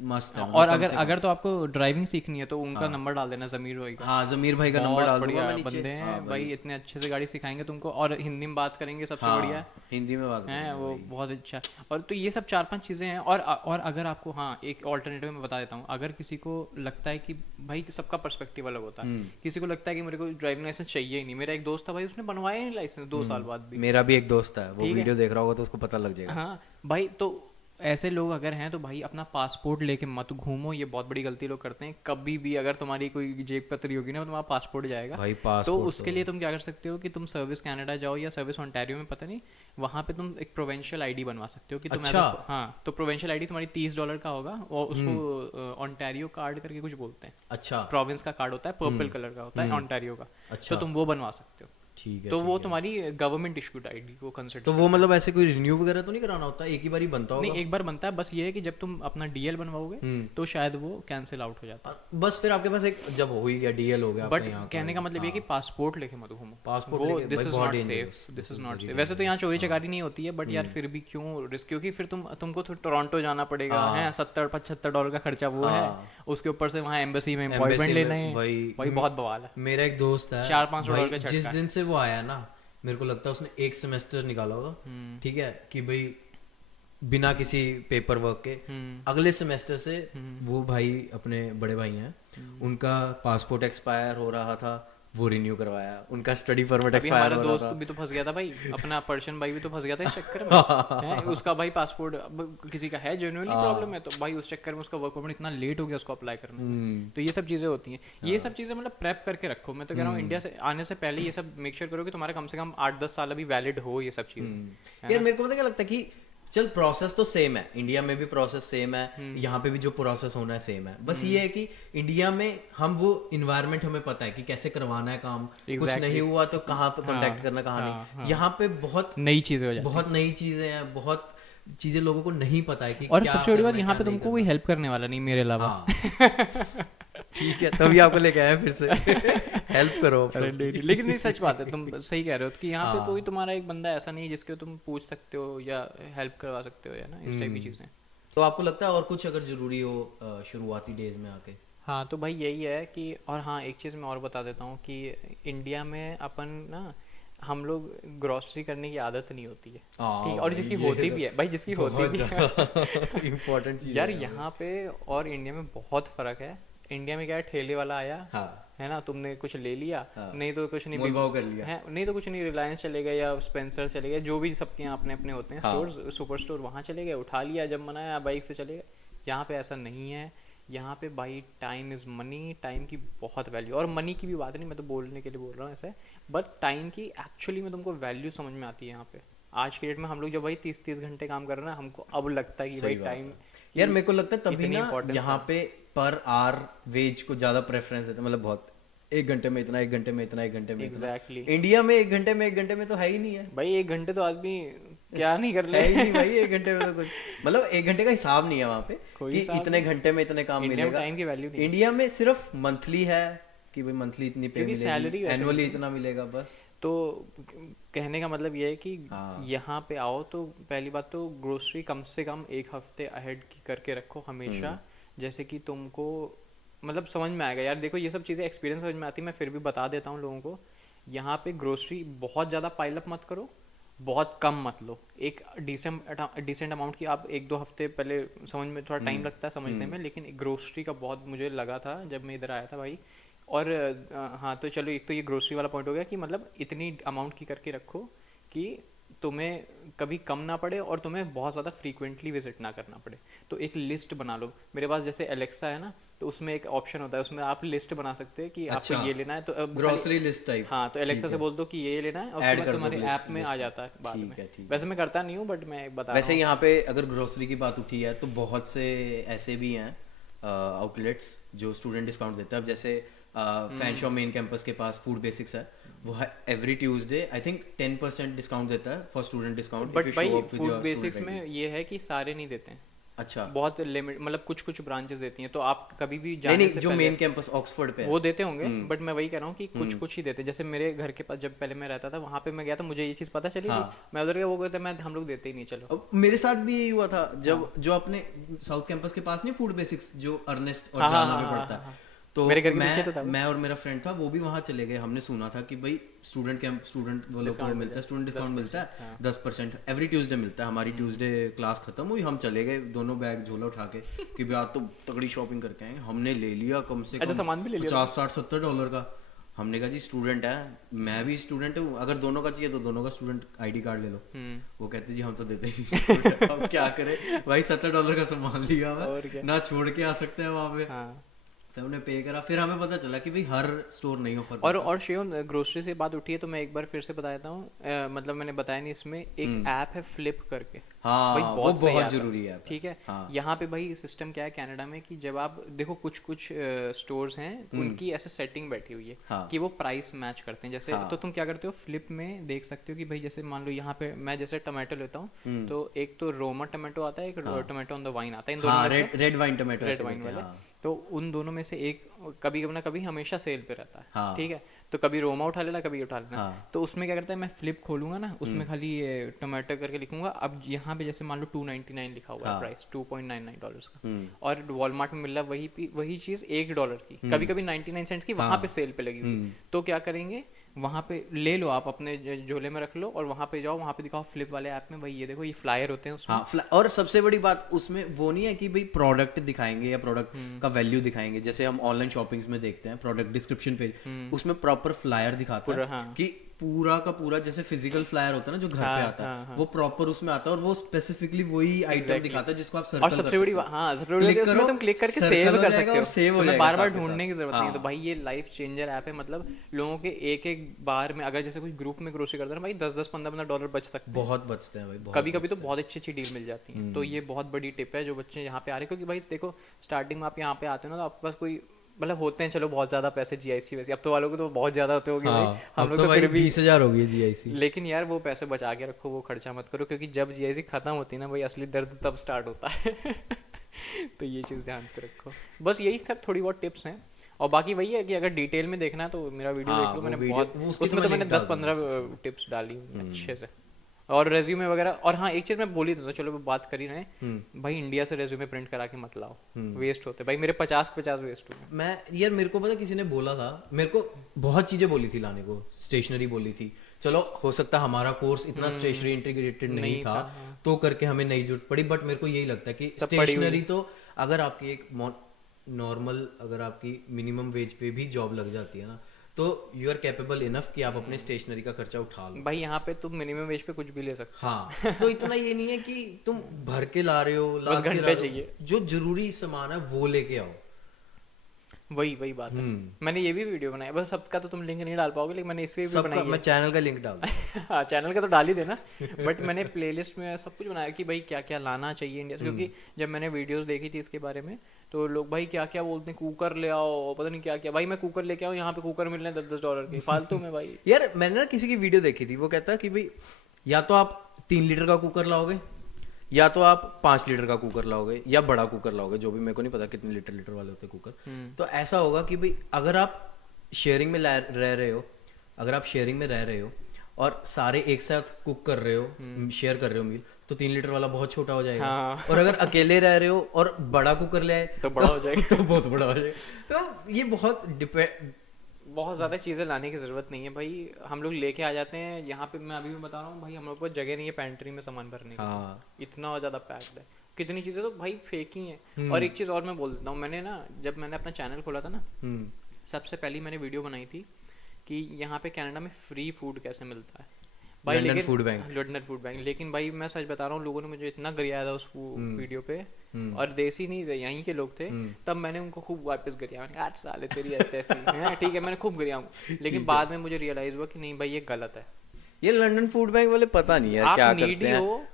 मस्त है, और मतलब कम अगर से कम। अगर तो आपको ड्राइविंग सीखनी है तो उनका नंबर डाल देना, जमीर भाई का। हाँ, जमीर भाई का नंबर बहुत डाल दूंगा बढ़िया मैं नीचे। बंदे हैं हाँ भाई, इतने अच्छे से गाड़ी सिखाएंगे तुमको, और हिंदी में बात करेंगे, सबसे हाँ, बढ़िया हिंदी में बात है करेंगे वो, भाई। बहुत अच्छा। और तो ये सब 4-5 चीज़ें हैं। और अगर आपको, हाँ एक ऑल्टरनेटिव मैं बता देता हूँ, अगर किसी को लगता है कि भाई सबका पर्सपेक्टिव अलग होता है, किसी को लगता है कि मेरे को ड्राइविंग लाइसेंस चाहिए ही नहीं। मेरा एक दोस्त था भाई, उसने बनवाया नहीं लाइसेंस 2 साल बाद भी। मेरा भी एक दोस्त है, वो ठीक है। वीडियो देख रहा होगा तो उसको पता लग जाएगा। हाँ भाई, तो ऐसे लोग अगर हैं तो भाई अपना पासपोर्ट लेके मत घूमो, ये बहुत बड़ी गलती लोग करते हैं। कभी भी अगर तुम्हारी कोई जेब कतरी होगी ना, तो तुम्हारा पासपोर्ट जाएगा। भाई तो पासपोर्ट उसके लिए तुम क्या कर सकते हो कि तुम सर्विस कनाडा जाओ या सर्विस ओंटारियो में, पता नहीं, वहाँ पे तुम एक प्रोविंशियल आईडी बनवा सकते हो कि तुम अच्छा। हाँ, तो प्रोविंशियल आईडी तुम्हारी $30 का होगा, और उसको ओंटारियो कार्ड करके कुछ बोलते हैं। अच्छा प्रोविंस का कार्ड होता है, पर्पल कलर का होता है ओंटारियो का। अच्छा। तो तुम वो बनवा सकते हो, ठीक है। तो वो तुम्हारी गवर्नमेंट इशूड आईडी को कंसिडर। तो वो मतलब ऐसे कोई रिन्यू वगैरह तो नहीं कराना होता, एक ही बार ही बनता होगा? नहीं, एक बार बनता है, बस ये है कि जब तुम अपना डीएल बनवाओगे तो शायद वो कैंसिल आउट हो जाता है। बस फिर आपके पास एक जब हो ही गया, डीएल हो गया बट आपके यहाँ का। कहने का मतलब ये कि पासपोर्ट लेके मत घूमो। पासपोर्ट वो लेके दिस भाई इज बहुत not dangerous, safe, this is not safe. वैसे तो यहाँ चोरी चकारी नहीं होती है, बट यार फिर भी क्यों रिस्क, क्योंकि फिर तुमको तो टोरंटो जाना पड़ेगा है, $70-75 का खर्चा वो है, उसके ऊपर से वहाँ एम्बेसी में अपॉइंटमेंट लेना है। भाई बहुत बवाल है। मेरा एक दोस्त है, $400-500 का जिस दिन से वो आया ना, मेरे को लगता है उसने एक सेमेस्टर निकाला होगा, ठीक है, कि भाई बिना किसी पेपर वर्क के। अगले सेमेस्टर से वो भाई, अपने बड़े भाई हैं, उनका पासपोर्ट एक्सपायर हो रहा था, वो रिन्यू करवाया। उनका स्टडी परमिट अभी एक्सपायर हमारा हो रहा दोस्त था। भी तो फंस गया था भाई, अपना पर्शियन भाई भी तो फंस गया था इस चक्कर में है। उसका भाई पासपोर्ट, अब किसी का है जेन्युइनली प्रॉब्लम है, तो भाई उस चक्कर में उसका वर्क परमिट इतना लेट हो गया उसको अप्लाई करने में। तो ये सब चीज़ें होती हैं, ये सब चीज़ें मतलब प्रेप करके रखो। मैं तो कह रहा हूँ इंडिया से आने से पहले ये सब मेक श्योर करो कि तुम्हारा कम से कम 8-10 साल अभी वैलिड हो ये सब चीज़ें। यार मेरे को पता क्या लगता है कि चल प्रोसेस तो सेम है, इंडिया में भी प्रोसेस सेम है, यहाँ पे भी जो प्रोसेस होना है सेम है। बस ये है कि इंडिया में हम वो इन्वायरमेंट हमें पता है कि कैसे करवाना है काम, कुछ नहीं हुआ तो कहाँ पे कांटेक्ट करना, कहाँ नहीं। यहाँ पे बहुत नई चीज़ें हो जाती हैं, बहुत नई चीजें हैं, बहुत चीजें लोगों को नहीं पता है कि और क्या सबसे बड़ी बात करना है, यहाँ पे क्या नहीं तुमको कोई हेल्प करने वाला नहीं मेरे अलावा। हाँ। ठीक है, तभी आपको लेके आए फिर से हेल्प करो अब अरे सब। नहीं, लेकिन नहीं, सच बात है, तुम सही कह रहे हो कि यहाँ पे कोई तुम्हारा एक बंदा ऐसा नहीं है जिसके तुम पूछ सकते हो या हेल्प करवा सकते हो, या ना इस टाइप की चीज़ें। तो आपको लगता है और कुछ अगर जरूरी हो शुरुआती डेज में आके? हाँ, तो भाई यही है कि, और हाँ एक चीज़ मैं और बता देता हूँ कि इंडिया में अपन ना, हम लोग ग्रॉसरी करने की आदत नहीं होती है, ठीक, और जिसकी होती भी है भाई, जिसकी होती भी है इम्पोर्टेंट चीज यार यहाँ पे और इंडिया में बहुत फ़र्क है। इंडिया में क्या है, ठेले वाला आया है ना, तुमने कुछ ले लिया, नहीं तो कुछ नहीं, मोल भाव कर लिया है, नहीं तो कुछ नहीं, रिलायंस चले गए या स्पेंसर चले गए, जो भी सबके यहाँ अपने अपने होते हैं स्टोर्स, सुपर स्टोर, वहाँ चले गए, उठा लिया, जब मना है बाइक से चले गए। यहाँ पे ऐसा नहीं है। यहाँ पे भाई टाइम इज़ मनी, टाइम की बहुत वैल्यू, और मनी की भी बात नहीं, मैं तो बोलने के लिए बोल रहा हूँ ऐसे, बट टाइम की एक्चुअली में तुमको वैल्यू समझ में आती है यहाँ पे। आज के डेट में हम लोग जब भाई 30-30 घंटे काम कर रहे हैं, हमको अब लगता है कि भाई टाइम, यार मेरे को लगता है तभी ना यहाँ पे पर आवर वेज को ज्यादा प्रेफरेंस देते हैं, मतलब बहुत 1 घंटे में इतना, 1 घंटे में इतना, 1 घंटे में इतना। एग्जैक्टली इंडिया में 1 घंटे में 1 घंटे में तो है ही नहीं है भाई। 1 घंटे तो आदमी क्या नहीं कर ले है ही नहीं भाई, 1 घंटे में तो कुछ, मतलब 1 घंटे का हिसाब नहीं है वहाँ पे कि इतने घंटे में इतने काम इंडिया में मिलेगा। टाइम की वैल्यू नहीं। इंडिया में सिर्फ मंथली है कि भाई मंथली इतनी पे मिलेगी, सैलरी एनुअली इतना मिलेगा बस। तो कहने का मतलब ये है कि यहाँ पे आओ तो पहली बात तो ग्रोसरी कम से कम 1 हफ्ते अहेड की करके रखो हमेशा, जैसे कि तुमको मतलब समझ में आएगा। यार देखो ये सब चीज़ें एक्सपीरियंस समझ में आती है, मैं फिर भी बता देता हूँ लोगों को। यहाँ पे ग्रोसरी बहुत ज़्यादा पाइलअप मत करो, बहुत कम मत लो। एक डिसेंट अमाउंट की आप 1-2 हफ्ते पहले, समझ में थोड़ा टाइम लगता है समझने में, लेकिन ग्रोसरी का बहुत मुझे लगा था जब मैं इधर आया था भाई। और हाँ, तो चलो एक तो ये ग्रोसरी वाला पॉइंट हो गया कि मतलब इतनी अमाउंट की करके रखो कि तुम्हें कभी कम ना पड़े और तुम्हें बहुत ज़्यादा फ्रीक्वेंटली विजिट ना करना पड़े। तो एक लिस्ट बना लो। मेरे पास जैसे एलेक्सा है ना, तो उसमें एक ऑप्शन होता है, उसमें आप लिस्ट बना सकते हैं कि आपको अच्छा, ये लेना है, तो अब ग्रोसरी लिस्ट टाइप। हाँ, तो एलेक्सा ठीक से है, बोल दो कि ये लेना है, और उसके ऐड बाद कर दो तुम्हारे ऐप लिस्ट में आ लिस्ट में। जाता है बाद में। ठीक है, ठीक वैसे है। मैं करता नहीं हूँ, बट मैं बता रहा वैसे हूँ। यहाँ पे अगर ग्रोसरी की बात उठी है तो बहुत से ऐसे भी हैं आउटलेट्स जो स्टूडेंट डिस्काउंट देते हैं। अब जैसे फैन शॉप मेन कैंपस के पास फूड बेसिक्स है, वो every Tuesday I think 10% discount देता है for student discount if but you show भाई up with food your student basics ID. में ये है कि सारे नहीं देते हैं, अच्छा, बहुत लिमिट, मतलब कुछ कुछ ब्रांचेस देती हैं, तो आप कभी भी नहीं जाने नहीं, से जो पहले मेन कैंपस ऑक्सफोर्ड पे है। वो देते होंगे, बट मैं वही कह रहा हूँ कि कुछ कुछ ही देते हैं। जैसे मेरे घर के पास जब पहले मैं रहता था, वहाँ पे मैं गया था, मुझे ये चीज़ पता चली थी, हाँ। मैं उधर गया, वो कहते मैं हम लोग देते ही नहीं, चलो। अब मेरे साथ भी यही हुआ था जब जो अपने साउथ कैंपस के पास नहीं फूड बेसिक्स जो अर्नेस्ट और हाँ हाँ जालना हाँ में हाँ पड़ता हाँ, है, हाँ। तो मेरे घर के पीछे तो था वो। मैं और मेरा फ्रेंड था, वो भी वहाँ चले गए। हमने सुना था कि भाई स्टूडेंट वो लोग को Discount मिलता है, स्टूडेंट डिस्काउंट मिलता है हाँ। 10% एवरी ट्यूसडे मिलता है। हमारी ट्यूसडे क्लास खत्म हुई, हम चले गए दोनों बैग झोला उठा के कि भाई आज तो तगड़ी शॉपिंग करके आएंगे। हमने ले लिया कम से अच्छा, कम सामान भी ले लिया 50 60 70 डॉलर का। हमने कहा जी स्टूडेंट है, मैं भी स्टूडेंट हूँ, अगर दोनों का चाहिए तो दोनों का स्टूडेंट आईडी कार्ड ले लो। वो कहते जी हम तो देते ही नहीं student। अब क्या करें भाई, $70 का सामान लिया हुआ और क्या। है, ना छोड़ के आ सकते हैं वहाँ पे। हाँ। फिर हमने पे करा, फिर हमें पता चला कि भाई हर स्टोर नहीं ऑफर और शिवम, ग्रोसरी से बात उठी है तो मैं एक बार फिर से बता देता हूँ, मतलब मैंने बताया नहीं, इसमें एक ऐप है फ्लिप करके। हाँ, भाई वो बहुत सही बहुत ऐप है। जरूरी है। ठीक है। हाँ। यहाँ पे भाई सिस्टम क्या है कनाडा में, कि जब आप देखो कुछ कुछ स्टोर्स हैं, उनकी ऐसे सेटिंग बैठी हुई है हाँ। कि वो प्राइस मैच करते हैं। जैसे हाँ। तो तुम क्या करते हो, फ्लिप में देख सकते हो कि भाई जैसे मान लो यहाँ पे मैं जैसे टमाटो लेता हूँ, तो एक तो रोमा टमाटो आता है, एक टमाटो ऑन द वाइन आता है, इन दोनों हाँ, में से रेड वाइन टमाटो रेड ऐसे वाइन करके, वाले। हाँ। तो उन दोनों में से एक कभी कभी ना कभी हमेशा सेल पे रहता है। हाँ। ठीक है। तो कभी रोमा उठा लेना, कभी उठा लेना। हाँ। तो उसमें क्या करता है, मैं फ्लिप खोलूंगा ना, उसमें खाली टोमेटो करके लिखूंगा। अब यहाँ पे जैसे मान लो 299 लिखा हुआ है प्राइस, $2.99 का, और वॉलमार्ट में मिल रहा है वही चीज़ $1 की, कभी कभी 99 सेंट्स की, वहाँ पे सेल पे लगी हुई है। तो क्या करेंगे, वहाँ पे ले लो, आप अपने झोले में रख लो, और वहाँ पे जाओ, वहाँ पे दिखाओ फ्लिप वाले ऐप में, भाई ये देखो ये फ्लायर होते हैं उसमें। हाँ, और सबसे बड़ी बात उसमें वो नहीं है कि भाई प्रोडक्ट दिखाएंगे या प्रोडक्ट का वैल्यू दिखाएंगे, जैसे हम ऑनलाइन शॉपिंग्स में देखते हैं प्रोडक्ट डिस्क्रिप्शन पेज, उसमें प्रॉपर फ्लायर दिखाता है हाँ। कि पूरा का पूरा जैसे फिजिकल फ्लायर होता है ना जो घर पे आता है, वो प्रॉपर उसमें आता है, और वो स्पेसिफिकली वही आइटम दिखाता है जिसको आप सर्कल और सबसे बड़ी हाँ, सबसे बड़ी बात है, उसमें तुम क्लिक करके सेव कर सकते हो, तुम्हें बार बार ढूंढने की जरूरत नहीं है। तो भाई ये लाइफ चेंजर ऐप है, मतलब लोगों के एक एक बार में, अगर जैसे कोई ग्रुप में ग्रोसरी करता है ना भाई, 10 15 डॉलर बच सकते हैं। बहुत बचते हैं भाई, बहुत कभी कभी तो बहुत अच्छी अच्छी डील मिल जाती है। तो ये बहुत बड़ी टिप है जो बच्चे यहाँ पे आ रहे हैं, क्योंकि भाई देखो स्टार्टिंग में आप यहाँ पे आते हो ना, तो आपके पास कोई मतलब होते हैं, चलो बहुत ज़्यादा पैसे जीआईसी वैसे, अब तो वालों को तो बहुत ज़्यादा होते होंगे भाई, हम लोग तो फिर भी 20,000 हो गई जीआईसी। लेकिन यार वो पैसे बचा के रखो, वो खर्चा मत करो, क्योंकि जब जीआईसी खत्म होती है ना भाई, असली दर्द तब स्टार्ट होता है। तो ये चीज़ ध्यान पे रखो। बस यही सब थोड़ी बहुत टिप्स हैं, और बाकी वही है कि अगर डिटेल में देखना है तो मेरा वीडियो देख लो, मैंने बहुत उसमें तो मैंने 10-15 टिप्स डाली हुई अच्छे से, और रेज्यूमे वगैरह। और हाँ, एक चीज़ मैं बोल ही देता, चलो बात कर ही रहे हैं भाई, इंडिया से रेज्यूमे प्रिंट करा के मत लाओ, वेस्ट होते भाई, मेरे 50 वेस्ट हुए। मैं यार, मेरे को पता किसी ने बोला था, मेरे को बहुत चीजें बोली थी लाने को, स्टेशनरी बोली थी, चलो हो सकता हमारा कोर्स इतना स्टेशनरी इंटीग्रेटेड नहीं था, तो करके हमें नहीं जरूरत पड़ी, बट मेरे को यही लगता है कि स्टेशनरी तो अगर आपकी एक नॉर्मल, अगर आपकी मिनिमम वेज पे भी जॉब लग जाती है ना, तो यू आर कैपेबल इनफ कि आप अपने स्टेशनरी का खर्चा उठा लो। भाई यहाँ पे तुम मिनिमम वेज पे कुछ भी ले सकते हो। हाँ, तो इतना ये नहीं है कि तुम भर के ला रहे हो, बस घंटे चाहिए, जो जरूरी सामान है वो लेके आओ। वही बात है। मैंने ये भी वीडियो बनाया, बस सबका तो तुम लिंक नहीं डाल पाओगे, लेकिन मैंने इसके भी बनाई है। मैं चैनल का लिंक डाल हाँ, चैनल का तो डाल ही देना, बट मैंने प्लेलिस्ट में सब कुछ बनाया कि भाई क्या क्या लाना चाहिए इंडिया से, क्योंकि जब मैंने वीडियोस देखी थी इसके बारे में, तो लोग भाई क्या क्या बोलते हैं, कुकर ले आओ, पता नहीं क्या क्या। भाई मैं कुकर लेके आऊँ, यहाँ पे कुकर मिल रहे हैं $10 के फालतू में भाई। यार मैंने ना किसी की वीडियो देखी थी, वो कहता है कि भाई या तो आप 3 लीटर का कुकर लाओगे, या तो आप 5 लीटर का कुकर लाओगे, या बड़ा कुकर लाओगे, जो भी, मेरे को नहीं पता कितने लीटर वाले होते हैं कुकर। तो ऐसा होगा कि भाई अगर आप शेयरिंग में रह रहे हो, अगर आप शेयरिंग में रह रहे हो और सारे एक साथ कुक कर रहे हो, शेयर कर रहे हो मील, तो 3 लीटर वाला बहुत छोटा हो जाएगा। और अगर अकेले रह रहे हो और बड़ा कुकर ले आए तो बड़ा हो जाएगा, तो बहुत बड़ा हो जाएगा। तो ये बहुत ज़्यादा चीज़ें लाने की ज़रूरत नहीं है भाई, हम लोग लेके आ जाते हैं। यहाँ पे मैं अभी भी बता रहा हूँ भाई, हम लोग को जगह नहीं है पेंट्री में सामान भरने की, इतना ज़्यादा पैक्ड है, कितनी चीज़ें तो भाई फेक ही हैं। और एक चीज़ और मैं बोल देता हूँ, मैंने ना जब मैंने अपना चैनल खोला था ना, सबसे पहली मैंने वीडियो बनाई थी कि यहाँ पे कनाडा में फ्री फूड कैसे मिलता है। भाई लंदन लेकिन food bank. London food bank, लेकिन भाई मैं सच बता रहा हूँ, लोगों ने मुझे इतना गरियाया था उस वीडियो पे, और देसी नहीं थे, यहीं के लोग थे, तब मैंने उनको खूब वापस गरिया, मैंने कहा, आज साले तेरी ऐसी ऐसी है, ठीक है, मैंने खूब गरियाऊँ, लेकिन बाद में मुझे रियलाइज़ हुआ कि नहीं भाई ये गलत है। ये लंदन फूड बैंक वाले पता नहीं यार आप क्या करते नीडी हैं। हो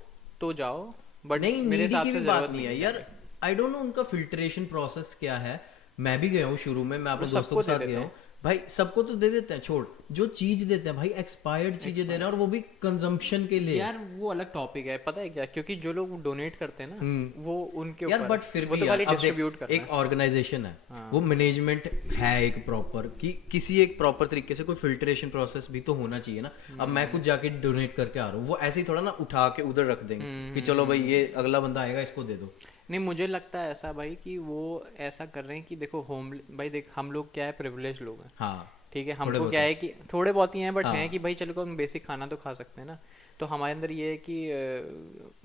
तो जाओ, बट नहीं, मेरे नीडी हिसाब की से भी बात ज़रूरत नहीं नहीं है है यार। जाने की। आई डोंट नो उनका फिल्ट्रेशन प्रोसेस क्या है। मैं भी गया हूँ शुरू में, मैं अपने वो दोस्तों सबको के दे साथ देते गया हैं। हूँ। भाई सबको तो दे देते हैं, छोड़, जो चीज देते हैं भाई एक्सपायर्ड चीजें दे रहे हैं, और वो भी कंजम्पशन के लिए। यार वो अलग टॉपिक है, पता है क्या, क्योंकि जो लोग डोनेट करते हैं ना, वो उनके यार ऊपर बट है, फिर वो तो भी यार खाली अब देख, डिस्ट्रीब्यूट करना एक ऑर्गेनाइजेशन है, वो मैनेजमेंट है एक प्रॉपर, कि किसी एक प्रॉपर तरीके से कोई फिल्ट्रेशन प्रोसेस भी तो होना चाहिए ना। अब मैं कुछ जाके डोनेट करके आ रहा हूँ, वो ऐसे ही थोड़ा ना उठा के उधर रख देंगे कि चलो भाई ये अगला बंदा आएगा इसको दे दो। नहीं, मुझे लगता है ऐसा भाई कि वो ऐसा कर रहे हैं कि देखो होम, भाई देख हम लोग क्या है, प्रिविलेज लोग हैं, हाँ, ठीक है, थोड़े हमको बहुत क्या है। है कि थोड़े बहुत ही हैं, बट हैं हाँ कि भाई चलो हम बेसिक खाना तो खा सकते हैं ना, तो हमारे अंदर ये है कि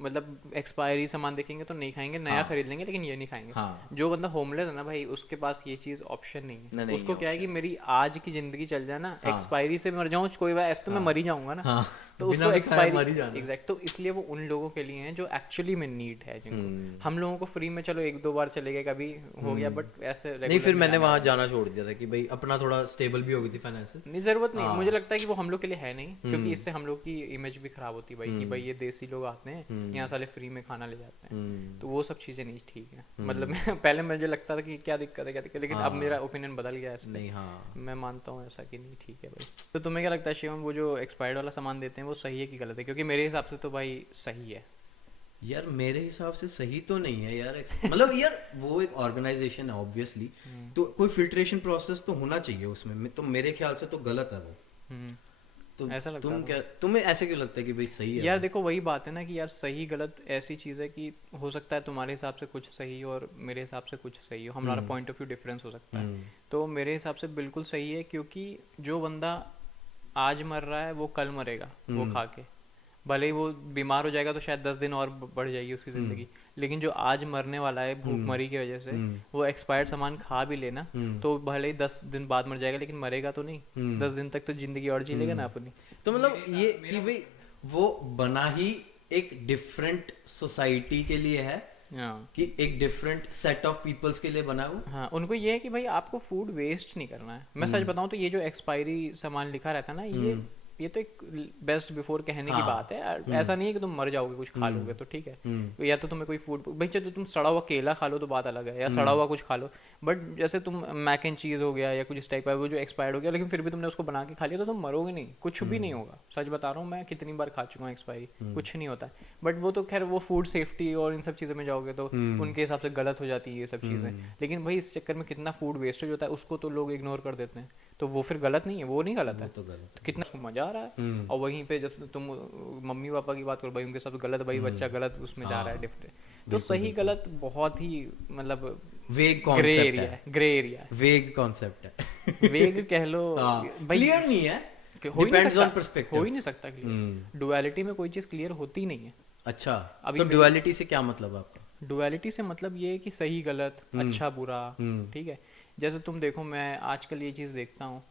मतलब एक्सपायरी सामान देखेंगे तो नहीं खाएंगे, नया हाँ खरीद लेंगे लेकिन ये नहीं खाएंगे। हाँ। जो बंदा होमलेस है ना भाई, उसके पास ये चीज़ ऑप्शन नहीं है, नहीं उसको है क्या है कि option। मेरी आज की ज़िंदगी चल जाए ना, हाँ एक्सपायरी से मर जाऊँ कोई बात, ऐसे तो मैं मर ही जाऊँगा ना, हाँ, तो बिना उसको भी खाया एक्सपायरी, मर ही जाना है। एग्जैक्ट, तो इसलिए वो उन लोगों के लिए हैं जो एक्चुअली में नीड है, जिनको हम लोगों को फ्री में चलो एक दो बार चले गए कभी हो गया, बट ऐसे नहीं, फिर रेगुलर मैंने वहां जाना छोड़ दिया था कि भाई अपना थोड़ा स्टेबल भी हो गई थी फाइनेंशियल। नहीं, ज़रूरत नहीं, मुझे हाँ लगता है कि वो हम लोग के लिए है नहीं, क्योंकि इससे हम लोग की इमेज भी खराब होती है भाई, कि भाई ये देसी लोग आते हैं यहाँ साले फ्री में खाना ले जाते हैं, तो वो सब चीज़ें नहीं ठीक है, मतलब मैं पहले मुझे लगता था कि क्या दिक्कत है क्या दिक्कत है, लेकिन अब मेरा ओपिनियन बदल गया है इस पे। नहीं, हाँ मैं मानता हूँ ऐसा कि नहीं ठीक है भाई। तो तुम्हें क्या लगता है शिवम, वो जो एक्सपायर्ड वाला सामान देते हैं वो सही है कि गलत है, क्योंकि मेरे हिसाब से तो भाई सही है। यार मेरे हिसाब से सही तो नहीं है यार। मतलब यार वो एक ऑर्गेनाइजेशन है ऑब्वियसली, तो कोई फिल्ट्रेशन प्रोसेस तो होना चाहिए उसमें, तो मेरे ख्याल से तो गलत है वो। तो ऐसा लगता तुम है क्या, तुम्हें ऐसे क्यों लगता है कि भाई सही है यार, वो? देखो वही बात है ना कि यार सही गलत ऐसी चीज़ है कि हो सकता है तुम्हारे हिसाब से कुछ सही हो और मेरे हिसाब से कुछ सही हो, हमारा पॉइंट ऑफ व्यू डिफरेंस हो सकता है। तो मेरे हिसाब से बिल्कुल सही है, क्योंकि जो बंदा आज मर रहा है वो कल मरेगा वो खा के, भले ही वो बीमार हो जाएगा तो शायद 10 दिन और बढ़ जाएगी उसकी ज़िंदगी, लेकिन जो आज मरने वाला है भूखमरी की वजह से, वो एक्सपायर्ड सामान खा भी लेना तो भले ही 10 दिन बाद मर जाएगा, लेकिन मरेगा तो नहीं, 10 दिन तक तो ज़िंदगी और जी लेगा ना अपनी। तो मतलब ये कि भाई वो बना ही एक डिफरेंट सोसाइटी के लिए है, हाँ कि एक डिफरेंट सेट ऑफ पीपल्स के लिए बना है वो। हाँ, उनको ये है कि भाई आपको फूड वेस्ट नहीं करना है। मैं सच बताऊं तो ये जो एक्सपायरी सामान लिखा रहता है ना, ये तो एक बेस्ट बिफोर कहने की बात है। ऐसा नहीं है कि तुम मर जाओगे कुछ खा लोगे तो ठीक है, या तो तुम्हें कोई फूड, भाई चलो तुम सड़ा हुआ केला खा लो तो बात अलग है, या सड़ा हुआ कुछ खा लो, बट जैसे तुम मैक एंड चीज़ हो गया या कुछ इस टाइप का वो जो एक्सपायर्ड हो गया, लेकिन फिर भी तुमने उसको बना के खा लिया तो तुम मरोगे नहीं, कुछ भी नहीं होगा। सच बता रहा हूँ, मैं कितनी बार खा चुका हूँ एक्सपायरी, कुछ नहीं होता है। बट वो तो खैर वो फूड सेफ्टी और इन सब चीज़ों में जाओगे तो उनके हिसाब से गलत हो जाती है ये सब चीज़ें, लेकिन भाई इस चक्कर में कितना फूड वेस्टेज होता है उसको तो लोग इग्नोर कर देते हैं, तो वो फिर गलत नहीं है, वो नहीं गलत है, तो गलत तो कितना उसको मजा आ रहा है। और वहीं पे जब तुम मम्मी पापा की बात करो भाई, उनके साथ गलत, भाई बच्चा गलत उसमें जा रहा है डिफरेंट, तो सही गलत बहुत ही मतलब वेग ग्रे कॉन्सेप्ट एरिया है, है, ग्रे एरिया है, वेग कॉन्सेप्ट है। वेग कह लो भाई, क्लियर नहीं है, कि हो ही नहीं डिपेंड्स ऑन सकता, हो पर्सपेक्टिव। ही नहीं सकता क्लियर, डुअलिटी में कोई चीज़ क्लियर होती नहीं है। अच्छा, अभी तो मेरी- डुअलिटी से क्या मतलब आपका? डुअलिटी से मतलब ये है कि सही गलत, अच्छा बुरा, ठीक है। जैसे तुम देखो, मैं आजकल ये चीज़ देखता हूँ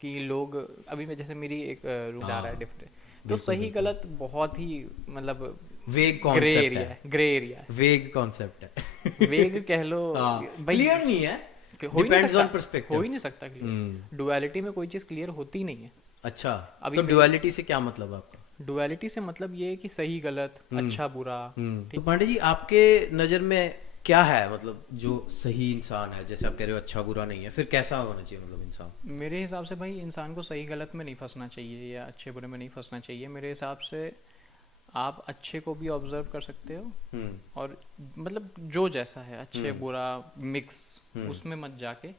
कि लोग, अभी मैं जैसे मेरी एक रूम जा रहा है डिफरेंट, तो सही गलत बहुत ही मतलब वेग ग्रे कॉन्सेप्ट एरिया है, है, ग्रे एरिया है, वेग कॉन्सेप्ट है। वेग कह लो भाई, क्लियर नहीं है, कि हो ही नहीं डिपेंड्स ऑन सकता, हो पर्सपेक्टिव। ही नहीं सकता क्लियर। डुअलिटी में कोई चीज़ क्लियर होती नहीं है। अच्छा, अभी तो मेरी- डुअलिटी से क्या मतलब आपका? डुअलिटी से मतलब ये है कि सही गलत, अच्छा बुरा, तो पांडे जी आपके नज़र में क्या है, मतलब जो सही इंसान है, जैसे आप कह रहे हो अच्छा बुरा नहीं है, फिर कैसा होना चाहिए मतलब इंसान? मेरे हिसाब से भाई इंसान को सही गलत में नहीं फंसना चाहिए या अच्छे बुरे में नहीं फंसना चाहिए। मेरे हिसाब से आप अच्छे को भी ऑब्जर्व कर सकते हो, और मतलब जो जैसा है अच्छे बुरा मिक्स, उसमें मत जाके,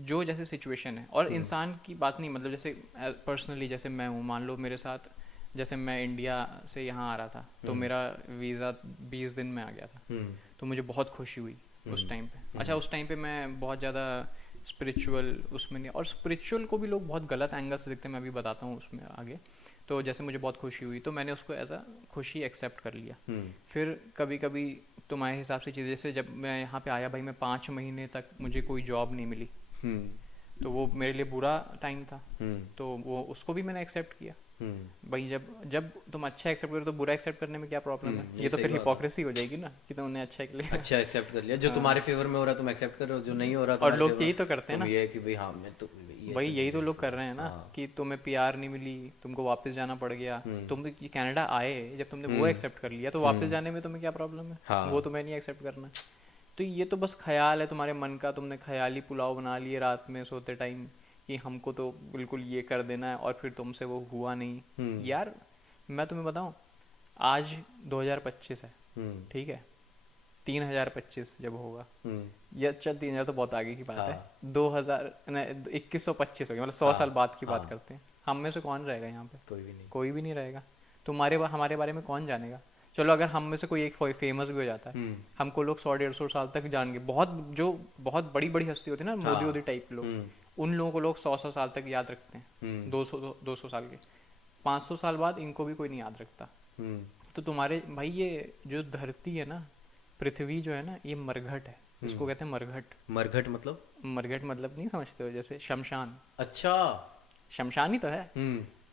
जो जैसे सिचुएशन है, और इंसान की बात नहीं, मतलब जैसे पर्सनली जैसे मैं हूँ, मान लो मेरे साथ, जैसे मैं इंडिया से यहाँ आ रहा था तो मेरा वीज़ा 20 दिन में आ गया था, तो मुझे बहुत खुशी हुई उस टाइम पे। अच्छा, उस टाइम पे मैं बहुत ज़्यादा स्पिरिचुअल उसमें नहीं, और स्पिरिचुअल को भी लोग बहुत गलत एंगल से देखते हैं, मैं अभी बताता हूँ उसमें आगे। तो जैसे मुझे बहुत खुशी हुई तो मैंने उसको एज अ खुशी एक्सेप्ट कर लिया। फिर कभी कभी तुम्हारे हिसाब से चीज़, जैसे जब मैं यहाँ पे आया भाई, मैं 5 महीने तक मुझे कोई जॉब नहीं मिली, तो वो मेरे लिए बुरा टाइम था, तो वो उसको भी मैंने एक्सेप्ट किया भाई जब जब तुम अच्छा एक्सेप्ट करो तो बुरा एक्सेप्ट करने में क्या प्रॉब्लम है? ये तो सही फिर बात है। हिपोक्रेसी हो जाएगी ना कि तुमने अच्छा लिया। अच्छा एक्सेप्ट कर लिया, जो तुम्हारे फेवर में हो रहा है तुम एक्सेप्ट कर रहे हो, जो नहीं हो रहा और तुम्हारे लोग फेवर यही तो करते हैं तुम ना, ये है कि भाई हाँ मैं तो ये भाई तो यही तो नहीं लोग कर सही। रहे हैं ना हाँ। कि तुम्हें पीआर नहीं मिली, तुमको वापस जाना पड़ गया। तुम ये कनाडा आए, जब तुमने वो एक्सेप्ट कर लिया तो वापस जाने में तुम्हें क्या प्रॉब्लम है? हाँ। वो तुम्हें नहीं एक्सेप्ट करना। तो ये तो बस ख्याल है तुम्हारे मन का, तुमने ख्याली पुलाव बना लिए रात में सोते टाइम कि हमको तो बिल्कुल ये कर देना है, और फिर तुमसे वो हुआ नहीं। यार मैं तुम्हें बताऊं, आज 2025 है, ठीक है, 3025 जब होगा, या चल 3000 तो बहुत आगे की बात है, हाँ। 2000 नहीं 2125 हो गया, मतलब 100 साल बाद की बात हाँ। करते हैं। हम में से कौन रहेगा यहाँ पे? कोई भी नहीं। कोई भी नहीं रहेगा। हमारे बारे में कौन जानेगा? चलो अगर हम में से कोई एक फेमस भी हो जाता है, हमको लोग 100-150 साल तक जानेंगे। जो बहुत बड़ी बड़ी हस्ती होती है ना, मोदी वोदी टाइप लोग, उन लोगों को लोग 100-100 साल तक याद रखते हैं, 200 साल के। 500 साल बाद इनको भी कोई नहीं याद रखता। तो तुम्हारे भाई ये जो धरती है ना, पृथ्वी जो है ना, ये मरघट है, इसको कहते हैं मरघट। मरघट मतलब? मरघट मतलब नहीं समझते हो? जैसे शमशान, अच्छा। शमशान ही तो है।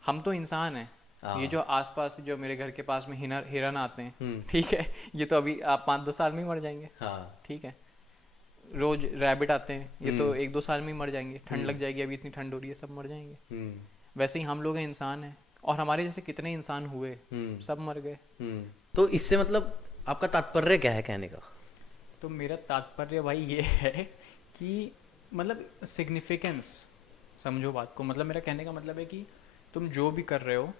हम तो इंसान हैं। हाँ। ये जो आसपास जो मेरे घर के पास में हिरन आते हैं, ठीक है, ये तो अभी आप 5-10 साल में ही मर जाएंगे, हाँ। ठीक है। रोज रैबिट आते हैं, ये तो 1-2 साल में ही मर जाएंगे, ठंड लग जाएगी, अभी इतनी ठंड हो रही है, सब मर जाएंगे। वैसे ही हम लोग हैं, इंसान हैं, और हमारे जैसे कितने इंसान हुए, सब मर गए। तो इससे मतलब आपका तात्पर्य क्या है कहने का? तो मेरा तात्पर्य भाई ये है कि मतलब सिग्निफिकेंस समझो बात को। मतलब मेरा कहने का मतलब है कि तुम जो भी कर रहे हो,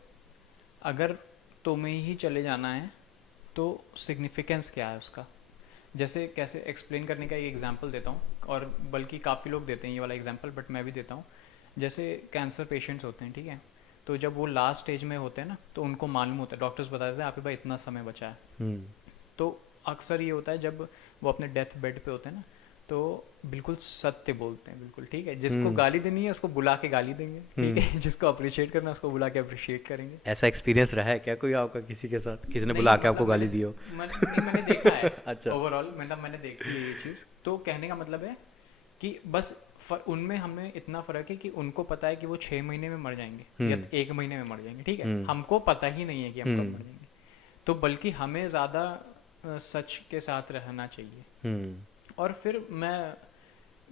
अगर तुम्हें ही चले जाना है तो सिग्निफिकेंस क्या है उसका? जैसे कैसे एक्सप्लेन करने का एक एग्जांपल देता हूँ, और बल्कि काफ़ी लोग देते हैं ये वाला एग्जांपल, बट मैं भी देता हूँ। जैसे कैंसर पेशेंट्स होते हैं, ठीक है, तो जब वो लास्ट स्टेज में होते हैं ना, तो उनको मालूम होता है, डॉक्टर्स बता देते हैं आपके पास इतना समय बचा है। तो अक्सर ये होता है जब वो अपने डेथ बेड पे होते हैं ना, तो बिल्कुल सत्य बोलते हैं, बिल्कुल, ठीक है। जिसको गाली देनी है उसको बुला के गाली देंगे, ठीक है, जिसको अप्रिशिएट करना है उसको बुला के अप्रिशिएट करेंगे। ऐसा एक्सपीरियंस रहा है क्या कोई आपका किसी के साथ, किसी ने नहीं, बुला के मतलब आपको गाली दी हो? मैंने देखा है। अच्छा। ओवरऑल मतलब मैंने देखी है ये चीज़। तो कहने का मतलब है कि बस उनमें हमें इतना फ़र्क है कि उनको पता है कि वो 6 महीने में मर जाएंगे या 1 महीने में मर जाएंगे, ठीक है। हमको पता ही नहीं है कि हम कब मर जाएंगे। तो बल्कि हमें ज़्यादा सच के साथ रहना चाहिए। और फिर मैं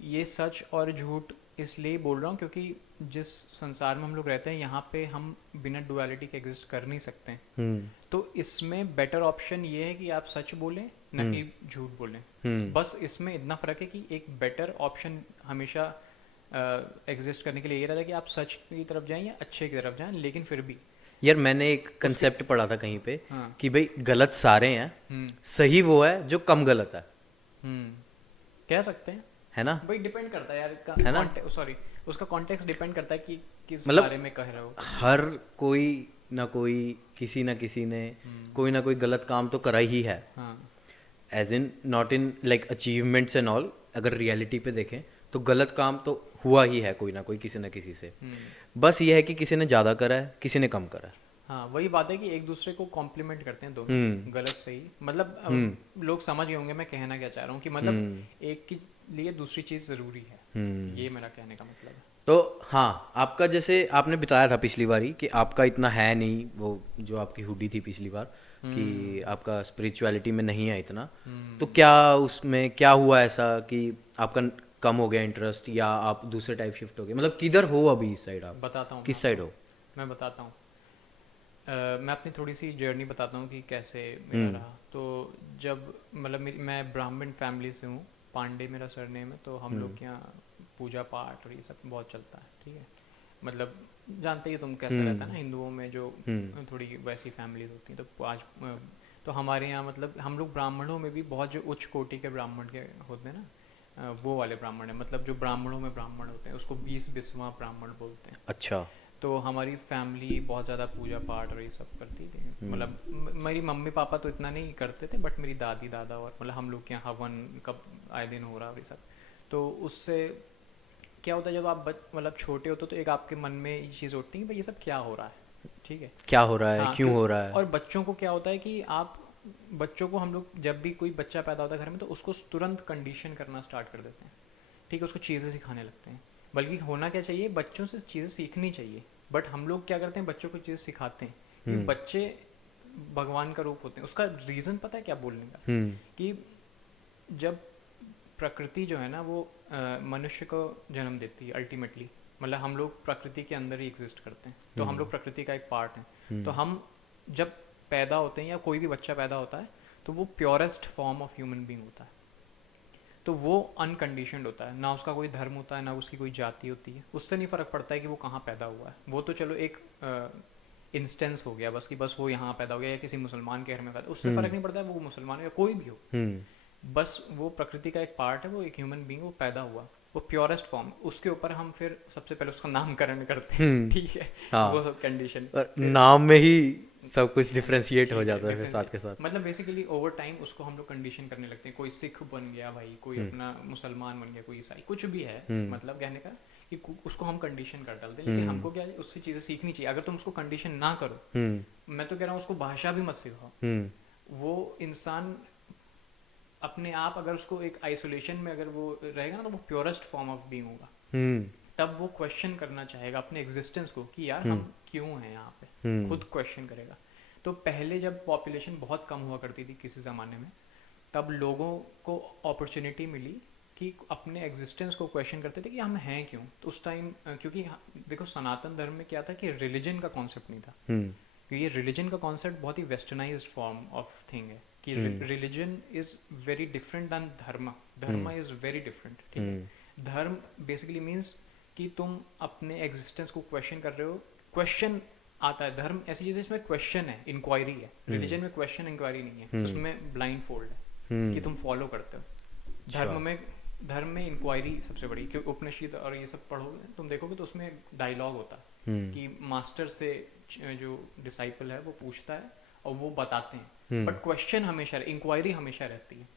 ये सच और झूठ इसलिए बोल रहा हूँ क्योंकि जिस संसार में हम लोग रहते हैं, यहाँ पे हम बिना डुअलिटी के एग्जिस्ट कर नहीं सकते हैं। तो इसमें बेटर ऑप्शन ये है कि आप सच बोलें, ना कि झूठ बोलें। बस इसमें इतना फ़र्क है कि एक बेटर ऑप्शन हमेशा एग्जिस्ट करने के लिए ये रहता है कि आप सच की तरफ जाएं या अच्छे की तरफ जाएं, लेकिन फिर भी यार मैंने एक कंसेप्ट पढ़ा था कहीं पे, हाँ। कि भाई गलत सारे हैं, सही वो है जो कम गलत है। कह सकते हैं, है ना? भाई डिपेंड करता है यार है ना? सॉरी, उसका कॉन्टेक्स्ट डिपेंड करता है कि किस मतलब बारे में कह रहे हो। हर कोई ना कोई, किसी ना किसी ने कोई ना कोई गलत काम तो करा ही है। हाँ। As in not in like achievements and all, अगर रियलिटी पे देखें तो गलत काम तो हुआ ही है कोई ना कोई, किसी ना किसी से। बस ये है कि किसी ने ज़्यादा करा है, किसी ने कम करा है। हाँ, वही बात है कि एक दूसरे को कॉम्प्लीमेंट करते हैं दोनों, गलत सही। मतलब लोग समझ गए होंगे मैं कहना क्या चाह रहा हूँ, कि मतलब एक के लिए दूसरी चीज़ ज़रूरी है, ये मेरा कहने का मतलब है। तो हाँ, आपका जैसे आपने बताया था पिछली बारी कि आपका इतना है नहीं, वो जो आपकी हुडी थी पिछली बार, कि आपका स्पिरिचुअलिटी में नहीं है इतना। तो क्या उसमें क्या हुआ ऐसा कि आपका कम हो गया इंटरेस्ट, या आप दूसरे टाइप शिफ्ट हो गए? मतलब किधर हो अभी इस साइड आप? बताता हूँ किस साइड हो? मैं बताता हूँ। मैं अपनी थोड़ी सी जर्नी बताता हूँ कि कैसे मेरा रहा। तो जब मतलब मैं ब्राह्मण फैमिली से हूँ, पांडे मेरा सरनेम है, तो हम लोग के यहाँ पूजा पाठ और ये सब बहुत चलता है, ठीक है। मतलब जानते ही तुम कैसे रहता है ना हिंदुओं में, जो थोड़ी वैसी फैमिलीज होती हैं। तो आज तो हमारे यहाँ मतलब हम लोग ब्राह्मणों में भी बहुत जो उच्च कोटि के ब्राह्मण के होते हैं ना, वो वाले ब्राह्मण है। मतलब जो ब्राह्मणों में ब्राह्मण होते हैं उसको 20वां ब्राह्मण बोलते हैं। अच्छा। तो हमारी फैमिली बहुत ज़्यादा पूजा पाठ और ये सब करती थी। मतलब मेरी मम्मी पापा तो इतना नहीं करते थे, बट मेरी दादी दादा और मतलब हम लोग के यहाँ हवन कब आए दिन हो रहा और ये सब। तो उससे क्या होता है, जब आप मतलब छोटे होते हो तो एक आपके मन में ये चीज़ उठती है कि भाई ये सब क्या हो रहा है, ठीक है, क्या हो रहा है, हाँ, क्यों हो रहा है। और बच्चों को क्या होता है कि आप बच्चों को, हम लोग जब भी कोई बच्चा पैदा होता है घर में, तो उसको तुरंत कंडीशन करना स्टार्ट कर देते हैं, ठीक है, उसको चीज़ें सिखाने लगते हैं। बल्कि होना क्या चाहिए, बच्चों से चीज़ें सीखनी चाहिए, बट हम लोग क्या करते हैं, बच्चों को चीज़ सिखाते हैं कि बच्चे भगवान का रूप होते हैं। उसका रीज़न पता है क्या बोलने का, कि जब प्रकृति जो है ना वो मनुष्य को जन्म देती है अल्टीमेटली, मतलब हम लोग प्रकृति के अंदर ही एग्जिस्ट करते हैं, तो हम लोग प्रकृति का एक पार्ट हैं। तो हम जब पैदा होते हैं या कोई भी बच्चा पैदा होता है तो वो purest form of human being होता है। तो वो अनकंडीशनड होता है, ना उसका कोई धर्म होता है, ना उसकी कोई जाति होती है, उससे नहीं फ़र्क पड़ता है कि वो कहाँ पैदा हुआ है। वो तो चलो एक इंस्टेंस हो गया बस, कि बस वो यहाँ पैदा हो गया या किसी मुसलमान के घर में पैदा, उससे फ़र्क नहीं पड़ता है वो मुसलमान हो या कोई भी हो, बस वो प्रकृति का एक पार्ट है, वो एक ह्यूमन बीइंग, वो पैदा हुआ, वो प्योरेस्ट फॉर्म। उसके ऊपर हम फिर सबसे पहले उसका नामकरण करते हैं, ठीक है, हाँ। वो सब कंडीशन और नाम में ही सब कुछ डिफरेंशिएट हो जाता है फिर साथ के साथ। मतलब बेसिकली ओवर टाइम उसको हम लोग कंडीशन करने लगते हैं। कोई सिख बन गया भाई, कोई अपना मुसलमान बन गया, कोई ईसाई, कुछ भी है, मतलब कहने का कि उसको हम कंडीशन कर डालते हैं। लेकिन हमको क्या है, उससे चीज़ें सीखनी चाहिए। अगर तुम उसको कंडीशन ना करो, मैं तो कह रहा हूँ उसको भाषा भी मत सिखाओ। वो इंसान अपने आप अगर उसको एक आइसोलेशन में अगर वो रहेगा ना, तो वो प्योरेस्ट फॉर्म ऑफ बीइंग होगा। तब वो क्वेश्चन करना चाहेगा अपने एग्जिस्टेंस को कि यार हम क्यों हैं यहाँ पे, खुद क्वेश्चन करेगा। तो पहले जब पॉपुलेशन बहुत कम हुआ करती थी किसी ज़माने में, तब लोगों को अपॉर्चुनिटी मिली कि अपने एग्जिस्टेंस को क्वेश्चन करते थे कि हम हैं क्यों। तो उस टाइम क्योंकि देखो सनातन धर्म में क्या था कि रिलीजन का कॉन्सेप्ट नहीं था, क्योंकि ये रिलीजन का कॉन्सेप्ट बहुत ही वेस्टर्नाइज्ड फॉर्म ऑफ थिंग है, कि religion is very different than धर्म। धर्म इज वेरी डिफरेंट, ठीक है। धर्म बेसिकली मीन्स कि तुम अपने एग्जिस्टेंस को क्वेश्चन कर रहे हो, क्वेश्चन आता है। धर्म ऐसी चीज़ है इसमें क्वेश्चन है, इंक्वायरी है। रिलीजन में क्वेश्चन इंक्वायरी नहीं है, उसमें ब्लाइंड फोल्ड है कि तुम फॉलो करते हो। धर्म में इंक्वायरी सबसे बड़ी, क्योंकि उपनिषद और ये सब पढ़ोगे तुम देखोगे तो उसमें डायलॉग होता है कि मास्टर से जो डिसाइपल है वो पूछता है और वो बताते हैं, बट क्वेश्चन हमेशा, इंक्वायरी हमेशा रहती है।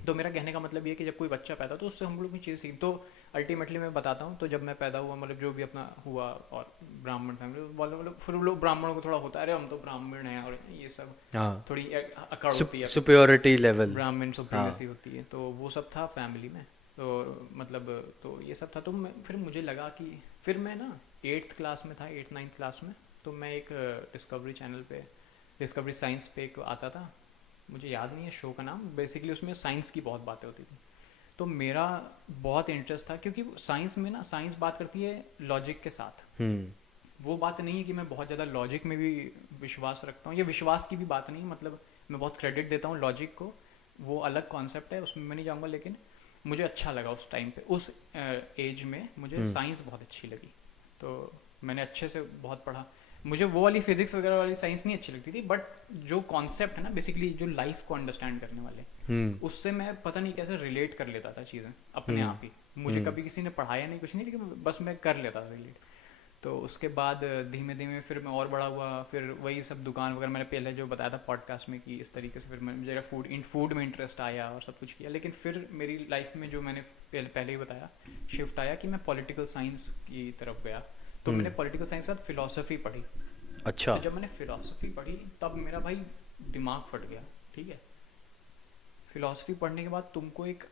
तो मेरा कहने का मतलब ये है कि जब कोई बच्चा पैदा हो तो उससे हम लोग की चीज़ सीख। तो अल्टीमेटली मैं बताता हूँ, तो जब मैं पैदा हुआ, मतलब जो भी अपना हुआ, और ब्राह्मण फैमिली वाले, मतलब फिर लोग ब्राह्मणों को थोड़ा होता है, अरे हम तो ब्राह्मण हैं, और ये सब थोड़ी अकड़ होती है, सुपीरियरिटी लेवल, ब्राह्मण सुप्रीमेसी होती है। तो वो सब था फैमिली में, तो मतलब तो ये सब था। तो फिर मुझे लगा कि फिर मैं ना 8th क्लास में था, 8th-9th क्लास में, तो मैं एक डिस्कवरी चैनल पे, डिस्कवरी साइंस पे एक आता था, मुझे याद नहीं है शो का नाम, बेसिकली उसमें साइंस की बहुत बातें होती थी। तो मेरा बहुत इंटरेस्ट था, क्योंकि साइंस में ना, साइंस बात करती है लॉजिक के साथ। वो बात नहीं है कि मैं बहुत ज़्यादा लॉजिक में भी विश्वास रखता हूँ, ये विश्वास की भी बात नहीं, मतलब मैं बहुत क्रेडिट देता हूँ लॉजिक को, वो अलग कॉन्सेप्ट है, उसमें मैं नहीं जाऊँगा। लेकिन मुझे अच्छा लगा उस टाइम पे, उस एज में मुझे साइंस बहुत अच्छी लगी, तो मैंने अच्छे से बहुत पढ़ा। मुझे वो वाली फिजिक्स वगैरह वाली साइंस नहीं अच्छी लगती थी, बट जो कॉन्सेप्ट है ना बेसिकली, जो लाइफ को अंडरस्टैंड करने वाले, उससे मैं पता नहीं कैसे रिलेट कर लेता था चीज़ें अपने आप ही। मुझे कभी किसी ने पढ़ाया नहीं, कुछ नहीं, लेकिन बस मैं कर लेता था रिलेट। तो उसके बाद धीमे धीमे फिर मैं और बड़ा हुआ, फिर वही सब दुकान वगैरह, मैंने पहले जो बताया था पॉडकास्ट में कि इस तरीके से फिर मुझे फूड में इंटरेस्ट आया और सब कुछ किया। लेकिन फिर मेरी लाइफ में जो मैंने पहले ही बताया शिफ्ट आया कि मैं पॉलिटिकल साइंस की तरफ गया। तो मैंने पॉलिटिकल साइंस के साथ फिलॉसफी पढ़ी। अच्छा। तो जब मैंने फिलॉसफी पढ़ी तब मेरा भाई दिमाग फट गया, ठीक है। फिलॉसफी पढ़ने के बाद तुमको एक,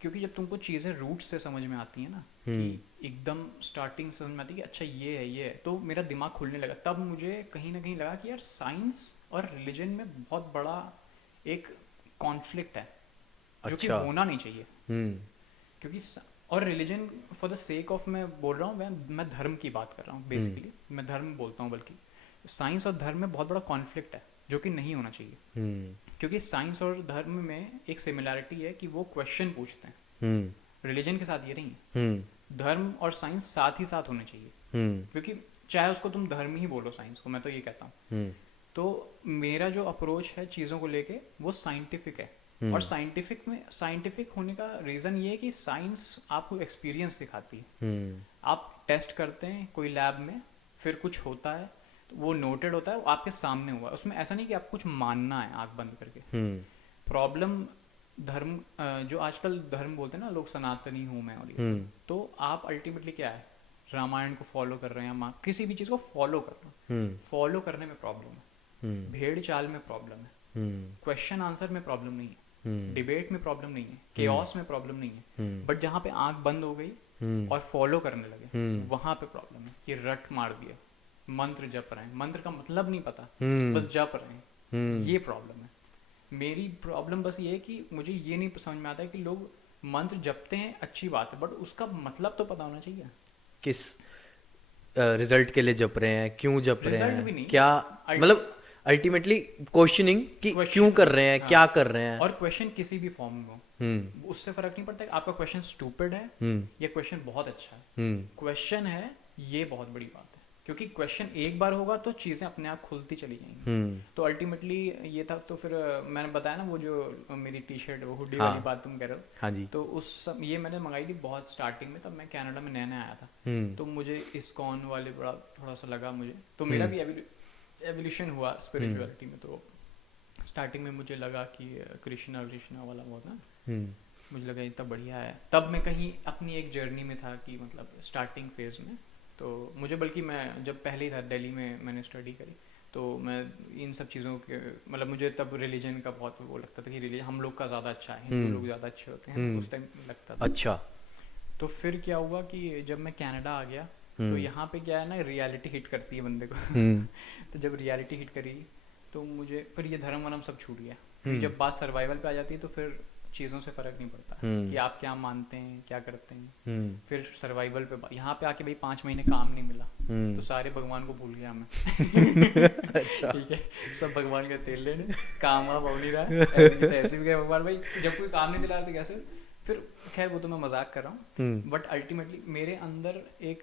क्योंकि जब तुमको चीज़ें रूट से समझ में आती हैं ना, कि एकदम स्टार्टिंग समझ में आती है कि अच्छा ये है, तो मेरा दिमाग खुलने लगा। तब मुझे कहीं ना कहीं लगा कि यार साइंस और रिलीजन में बहुत बड़ा एक कॉन्फ्लिक्ट है, जो कि होना नहीं चाहिए। क्योंकि और religion for the sake of, मैं बोल रहा हूँ, मैं धर्म की बात कर रहा हूँ बेसिकली, मैं धर्म बोलता हूँ, बल्कि साइंस और धर्म में बहुत बड़ा कॉन्फ्लिक्ट है, जो कि नहीं होना चाहिए। क्योंकि साइंस और धर्म में एक सिमिलैरिटी है कि वो क्वेश्चन पूछते हैं, रिलीजन के साथ ये नहीं है। धर्म और साइंस साथ ही साथ होने चाहिए, क्योंकि चाहे उसको तुम धर्म ही बोलो साइंस को, मैं तो ये कहता हूँ। तो मेरा जो अप्रोच है चीज़ों को लेके वो साइंटिफिक है। और साइंटिफिक होने का रीज़न ये है कि साइंस आपको एक्सपीरियंस सिखाती है। आप टेस्ट करते हैं कोई लैब में, फिर कुछ होता है, तो वो नोटेड होता है, वो आपके सामने हुआ, उसमें ऐसा नहीं कि आपको कुछ मानना है आंख बंद करके। प्रॉब्लम धर्म, जो आजकल धर्म बोलते हैं ना लोग, सनातनी हूँ मैं और ये सब, तो आप अल्टीमेटली क्या है, रामायण को फॉलो कर रहे हैं, या किसी भी चीज़ को फॉलो कर रहे हैं, फॉलो करने में प्रॉब्लम है, भेड़ चाल में प्रॉब्लम है, क्वेश्चन आंसर में प्रॉब्लम नहीं है, डिबेट में प्रॉब्लम नहीं है, केओस में प्रॉब्लम नहीं है। बट जहाँ पे आंख बंद हो गई और फॉलो करने लगे, वहां पे प्रॉब्लम है कि रट मार दिया, मंत्र जप रहे हैं, मंत्र का मतलब नहीं पता, बस जप रहे हैं, ये प्रॉब्लम है। मेरी प्रॉब्लम बस ये है कि मुझे ये नहीं समझ में आता है कि लोग मंत्र जपते हैं, अच्छी बात है, बट उसका मतलब तो पता होना चाहिए। किस रिजल्ट के लिए जप रहे हैं, क्यों जप रहे रिजल्ट हैं, भी नहीं, क्या मतलब अल्टीमेटली क्वेश्चनिंग कि क्यों कर रहे हैं, क्या कर रहे हैं। और क्वेश्चन किसी भी फॉर्म में हो, उससे फर्क नहीं पड़ता कि आपका क्वेश्चन स्टूपिड है या क्वेश्चन बहुत अच्छा है। क्वेश्चन है, ये बहुत बड़ी बात है, क्योंकि क्वेश्चन एक बार होगा तो चीज़ें अपने आप खुलती चली जाएंगी। तो अल्टीमेटली ये था। तो फिर मैंने बताया ना वो जो मेरी टी शर्ट, वो हुडी वाली बात तुम कह रहे हो, हाँ जी। तो ये मैंने मंगाई थी बहुत स्टार्टिंग में, तब मैं कनाडा में नया नया आया था। तो मुझे इस्कॉन वाले बड़ा थोड़ा सा लगा मुझे, तो मेरा भी एवोल्यूशन हुआ स्पिरिचुअलिटी में। तो स्टार्टिंग में मुझे लगा कि कृष्णा वाला बहुत ना, मुझे लगा इतना बढ़िया है। तब मैं कहीं अपनी एक जर्नी में था कि मतलब स्टार्टिंग फेज में, तो मुझे बल्कि मैं जब पहले ही था दिल्ली में मैंने स्टडी करी, तो मैं इन सब चीज़ों के मतलब मुझे तब रिलीजन का बहुत वो लगता था कि रिलीजन हम लोग का ज़्यादा अच्छा है, हिंदू लोग ज़्यादा अच्छे होते हैं, उस टाइम लगता था। अच्छा। तो फिर क्या हुआ कि जब मैं कनाडा आ गया, तो यहाँ पे क्या है ना, रियलिटी हिट करती है बंदे को। तो जब रियलिटी हिट करी तो मुझे फिर ये धर्म वरम सब छूट गया। फिर जब बात सर्वाइवल पे आ जाती है तो फिर चीज़ों से फ़र्क नहीं पड़ता कि आप क्या मानते हैं, क्या करते हैं। फिर सर्वाइवल पे यहाँ पे आके भाई 5 महीने काम नहीं मिला, तो सारे भगवान को भूल गया मैं। अच्छा। ठीक है, सब भगवान का तेल लेने, काम वाम हो नहीं रहा है, ऐसे भी गए भगवान भाई, जब कोई काम नहीं दिला रहा तो कैसे। फिर खैर वो तो मैं मजाक कर रहा हूँ, बट अल्टीमेटली मेरे अंदर एक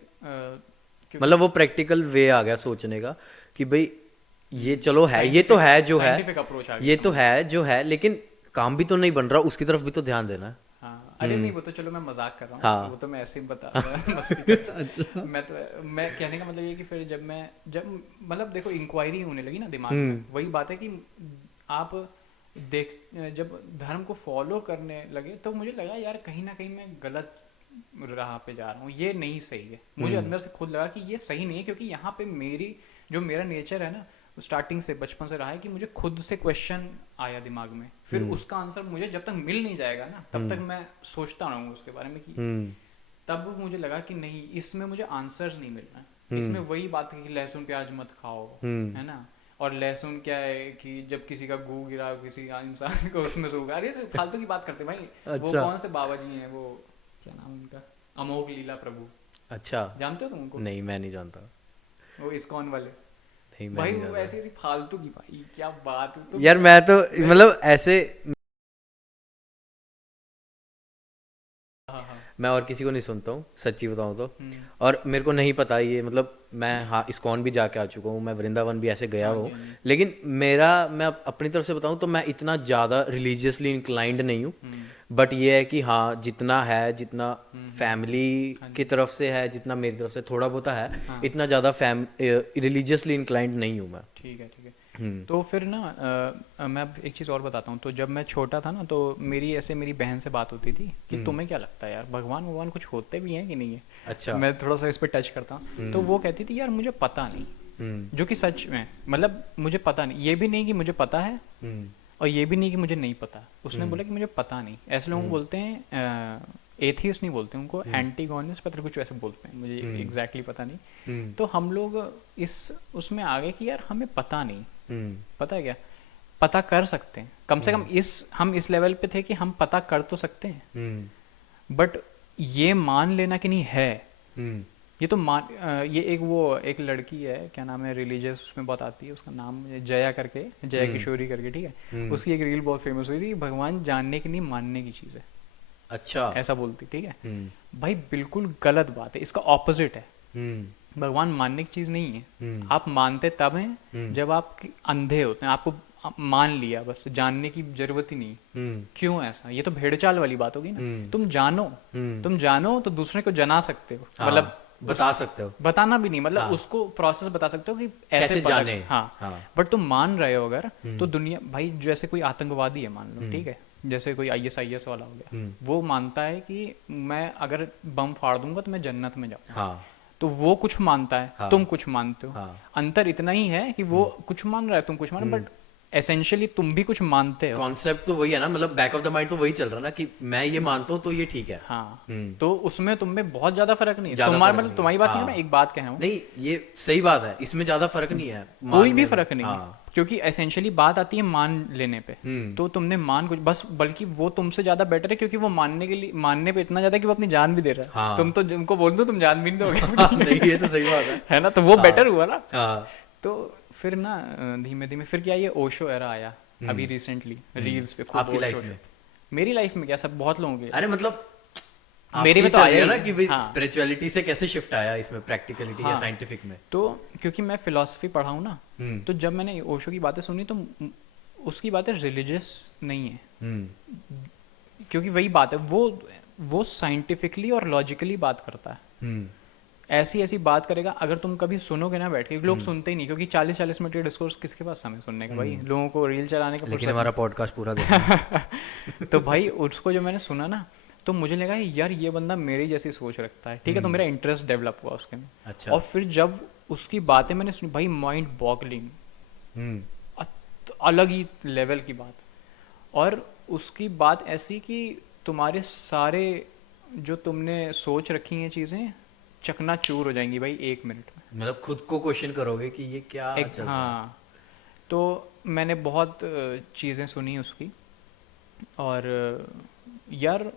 मतलब वो प्रैक्टिकल वे आ गया सोचने का कि भाई ये चलो है, ये तो है जो है, साइंटिफिक अप्रोच आ गया, ये तो है जो है, लेकिन काम भी तो नहीं बन रहा, उसकी तरफ भी तो ध्यान देना है। हाँ, अरे नहीं वो तो चलो मैं मजाक कर रहा हूँ, हाँ। वो तो मैं ऐसे ही बता मस्ती कर रहा हूँ। मैं कहने का मतलब ये कि फिर जब मतलब देखो इंक्वायरी होने लगी ना दिमाग में, वही बात है कि आप जब धर्म को फॉलो करने लगे तो मुझे लगा यार कहीं ना कहीं मैं गलत राह पे जा रहा हूँ, ये नहीं सही है। मुझे अंदर से खुद लगा कि ये सही नहीं है, क्योंकि यहाँ पे मेरा नेचर है ना, स्टार्टिंग से बचपन से रहा है कि मुझे खुद से क्वेश्चन आया दिमाग में, फिर उसका आंसर मुझे जब तक मिल नहीं जाएगा ना तब तक मैं सोचता रहूँगा उसके बारे में कि तब मुझे लगा कि नहीं, इसमें मुझे आंसर्स नहीं मिल रहे हैं। इसमें वही बात है कि लहसुन प्याज मत खाओ, है ना, और लहसुन क्या है कि जब किसी का गू गिरा किसी इंसान को उसमें से उगा, अरे फालतू की बात करते भाई। वो कौन से बाबा जी हैं, वो क्या नाम उनका, अमोघ लीला प्रभु। अच्छा, जानते हो तुम उनको? नहीं मैं नहीं जानता। वो इस्कॉन वाले नहीं मैं भाई, नहीं वो जानता ऐसी ऐसी फालतू की, भाई क्या बात है। यार। मैं तो मतलब ऐसे हाँ हाँ मैं और किसी को नहीं सुनता हूँ, सच्ची बताऊँ तो। और मेरे को नहीं पता ये, मतलब मैं हाँ इस्कॉन भी जाके आ चुका हूँ, मैं वृंदावन भी ऐसे गया हूँ, लेकिन मैं अपनी तरफ से बताऊँ तो मैं इतना ज़्यादा रिलीजियसली इंक्लाइंड नहीं हूँ। बट ये है कि हाँ जितना है, जितना फैमिली की तरफ से है, जितना मेरी तरफ से थोड़ा बहुत है, इतना ज़्यादा रिलीजियसली इंक्लाइंड नहीं हूँ मैं। ठीक है ठीक है। तो फिर ना मैं अब एक चीज़ और बताता हूँ। तो जब मैं छोटा था ना, तो मेरी बहन से बात होती थी कि तुम्हें क्या लगता है यार, भगवान कुछ होते भी हैं कि नहीं है। अच्छा। मैं थोड़ा सा इस पर टच करता हूँ। तो वो कहती थी यार मुझे पता नहीं, जो कि सच में मतलब मुझे पता नहीं, ये भी नहीं कि मुझे पता है और ये भी नहीं कि मुझे नहीं पता। उसने बोला कि मुझे पता नहीं। ऐसे लोगों को बोलते हैं एथियस्ट नहीं बोलते उनको, एंटीगोनिस्ट पता कुछ वैसे बोलते हैं, मुझे एग्जैक्टली पता नहीं। तो हम लोग उसमें आ गए कि यार हमें पता नहीं, पता है क्या, पता कर सकते हैं कम से कम। हम इस लेवल पे थे कि हम पता कर तो सकते हैं, बट ये मान लेना कि नहीं है, ये तो ये एक लड़की है, क्या नाम है, रिलीजियस, उसमें बहुत आती है, उसका नाम जया करके, जया किशोरी करके, ठीक है। उसकी एक रील बहुत फेमस हुई थी, भगवान जानने की नहीं मानने की चीज़ है। अच्छा। ऐसा बोलती, ठीक है भाई, बिल्कुल गलत बात है, इसका ऑपोजिट है। भगवान मानने की चीज़ नहीं है। आप मानते तब हैं जब आप अंधे होते हैं, आपको मान लिया, बस जानने की जरूरत ही नहीं। क्यों ऐसा, ये तो भेड़चाल वाली बात होगी ना। तुम जानो तो दूसरे को जना सकते हो, मतलब बता सकते हो, बताना भी नहीं, मतलब उसको प्रोसेस बता सकते हो कि ऐसे जाने। हाँ। बट तुम मान रहे हो अगर, तो दुनिया भाई, जैसे कोई आतंकवादी है मान लो, ठीक है, जैसे कोई ISIS वाला हो गया, वो मानता है कि मैं अगर बम फाड़ दूंगा तो मैं जन्नत में जाऊंगा। तो वो कुछ मानता है, तुम कुछ मानते हो। अंतर इतना ही है कि वो कुछ मान रहा है, तुम कुछ मान रहे हो, बट एसेंशियली तुम भी कुछ मानते हो। कॉन्सेप्ट तो वही है ना, मतलब बैक ऑफ द माइंड तो वही चल रहा है ना कि मैं ये मानता हूँ तो ये ठीक है। हाँ, तो उसमें तुम में बहुत ज्यादा फर्क नहीं है। ज्यादा तुम्हारा फर्क मतलब नहीं तुम्हारी है, बात नहीं है, हाँ। मैं एक बात कह रहा हूँ। नहीं ये सही बात है, इसमें ज्यादा फर्क नहीं है कोई मानने भी में। फर्क नहीं है, हाँ। क्योंकि एसेंशियली बात आती है मान लेने पे। तो तुमने मान कुछ बस, बल्कि वो तुमसे ज्यादा बेटर है, क्योंकि वो मानने के लिए, मानने पे इतना ज्यादा कि वो अपनी जान भी दे रहा है। हाँ। तुम तो उनको बोल दो तुम जान भी नहीं दोगे हाँ, अपनी। नहीं ये तो सही बात है। है ना, तो वो बेटर हुआ ना। हाँ। तो फिर ना धीमे धीमे फिर क्या, ये ओशो एरा आया अभी रिसेंटली रील्स पे खूब। आपकी लाइफ ओशो में? मेरी लाइफ में क्या, सब बहुत लोगों के। अरे मतलब मेरे में तो चल आया गया ही ना है। कि भाई हाँ। स्पिरिचुअलिटी से कैसे शिफ्ट आया इसमें, प्रैक्टिकलिटी या हाँ। साइंटिफिक में। तो क्योंकि मैं फिलॉसफी पढ़ा हूँ ना, हम्म। तो जब मैंने ओशो की बातें सुनी तो उसकी बातें रिलीजियस नहीं है, क्योंकि वही बात है, वो साइंटिफिकली और लॉजिकली बात करता है। हम्म। ऐसी ऐसी बात करेगा, अगर तुम कभी सुनोगे ना बैठ के, लोग सुनते ही नहीं, क्योंकि 40-40 मिनट के डिस्कोर्स किसके पास समय सुनने का भाई, लोगों को रील चलाने का लेकिन फुर्सत हमारा पॉडकास्ट पूरा देखना। नहीं। तो भाई उसको जो मैंने सुना ना, तो मुझे लगा यार ये बंदा मेरी जैसी सोच रखता है, ठीक है, तो मेरा इंटरेस्ट डेवलप हुआ उसके में। अच्छा। और फिर जब उसकी बातें मैंने सुनी भाई, माइंड बॉगलिंग, हम्म। अलग ही लेवल की बात। और उसकी बात ऐसी कि तुम्हारे सारे जो तुमने सोच रखी हैं चीज़ें चकनाचूर हो जाएंगी भाई 1 मिनट में। मतलब खुद को क्वेश्चन करोगे कि ये क्या चल रहा है। हाँ, तो मैंने बहुत चीज़ें सुनी उसकी। और यार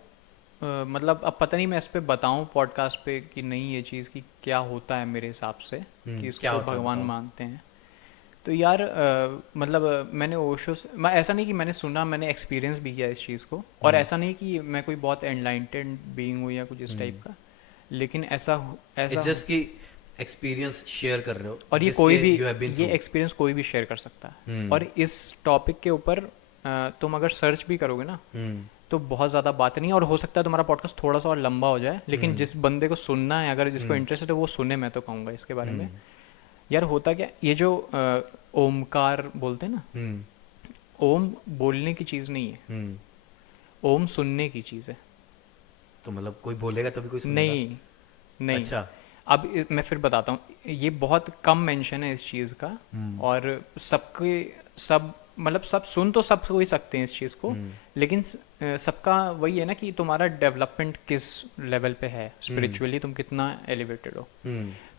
मतलब अब पता नहीं मैं इस पे बताऊं पॉडकास्ट पे कि नहीं, ये चीज़ की क्या होता है मेरे हिसाब से, कि क्या इसको होता है भगवान बताओ। मानते हैं। तो यार मतलब मैंने ओशो से, मैं ऐसा नहीं कि मैंने सुना, मैंने एक्सपीरियंस भी किया इस चीज़ को। और ऐसा नहीं कि मैं कोई बहुत एनलाइटेड बीइंग हूँ या कुछ इस टाइप का, लेकिन इट्स जस्ट कि एक्सपीरियंस शेयर कर रहे हो और ये जिसके कोई भी, you have been ये through। एक्सपीरियंस कोई भी शेयर कर सकता है। और इस टॉपिक के ऊपर तुम अगर सर्च भी करोगे ना, तो बहुत ज़्यादा बात नहीं है। और हो सकता है तुम्हारा पॉडकास्ट थोड़ा सा और लंबा हो जाए, लेकिन जिस बंदे को सुनना है, अगर जिसको इंटरेस्ट है, तो वो सुने। मैं तो कहूँगा इसके बारे में। यार होता क्या, ये जो ओमकार बोलते हैं ना, ओम बोलने की चीज़ नहीं है, ओम सुनने की चीज़ है। तो मतलब कोई बोलेगा तभी कोई सुनेगा? नहीं नहीं। अच्छा। अब मैं फिर बताता हूँ, ये बहुत कम मेंशन है इस चीज़ का। और सबके सब मतलब सब सुन तो सब कोई सकते हैं इस चीज़ को, लेकिन सबका वही है ना कि तुम्हारा डेवलपमेंट किस लेवल पे है, स्पिरिचुअली तुम कितना एलिवेटेड हो।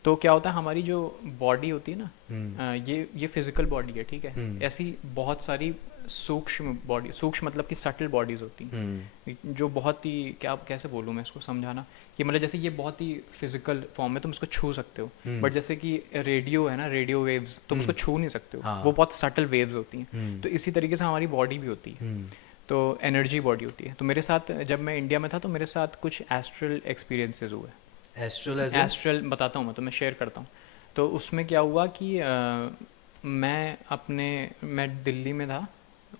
तो क्या होता है, हमारी जो बॉडी होती है ना, ये फिजिकल बॉडी है, ठीक है। ऐसी बहुत सारी सूक्ष्म बॉडी, सूक्ष्म मतलब कि सटल बॉडीज होती हैं, जो बहुत ही, क्या कैसे बोलूँ मैं इसको समझाना, कि मतलब जैसे ये बहुत ही फिजिकल फॉर्म है, तुम इसको छू सकते हो। बट जैसे कि रेडियो है ना, रेडियो वेव्स, तुम उसको छू नहीं सकते हो। हाँ। वो बहुत सटल वेव्स होती हैं। तो इसी तरीके से हमारी बॉडी भी होती है। तो एनर्जी बॉडी होती है। तो मेरे साथ जब मैं इंडिया में था, तो मेरे साथ कुछ एस्ट्रल एक्सपीरियंसेस हुए। एस्ट्रल बताता हूँ मैं, तो मैं शेयर करता हूँ। तो उसमें क्या हुआ कि मैं दिल्ली में था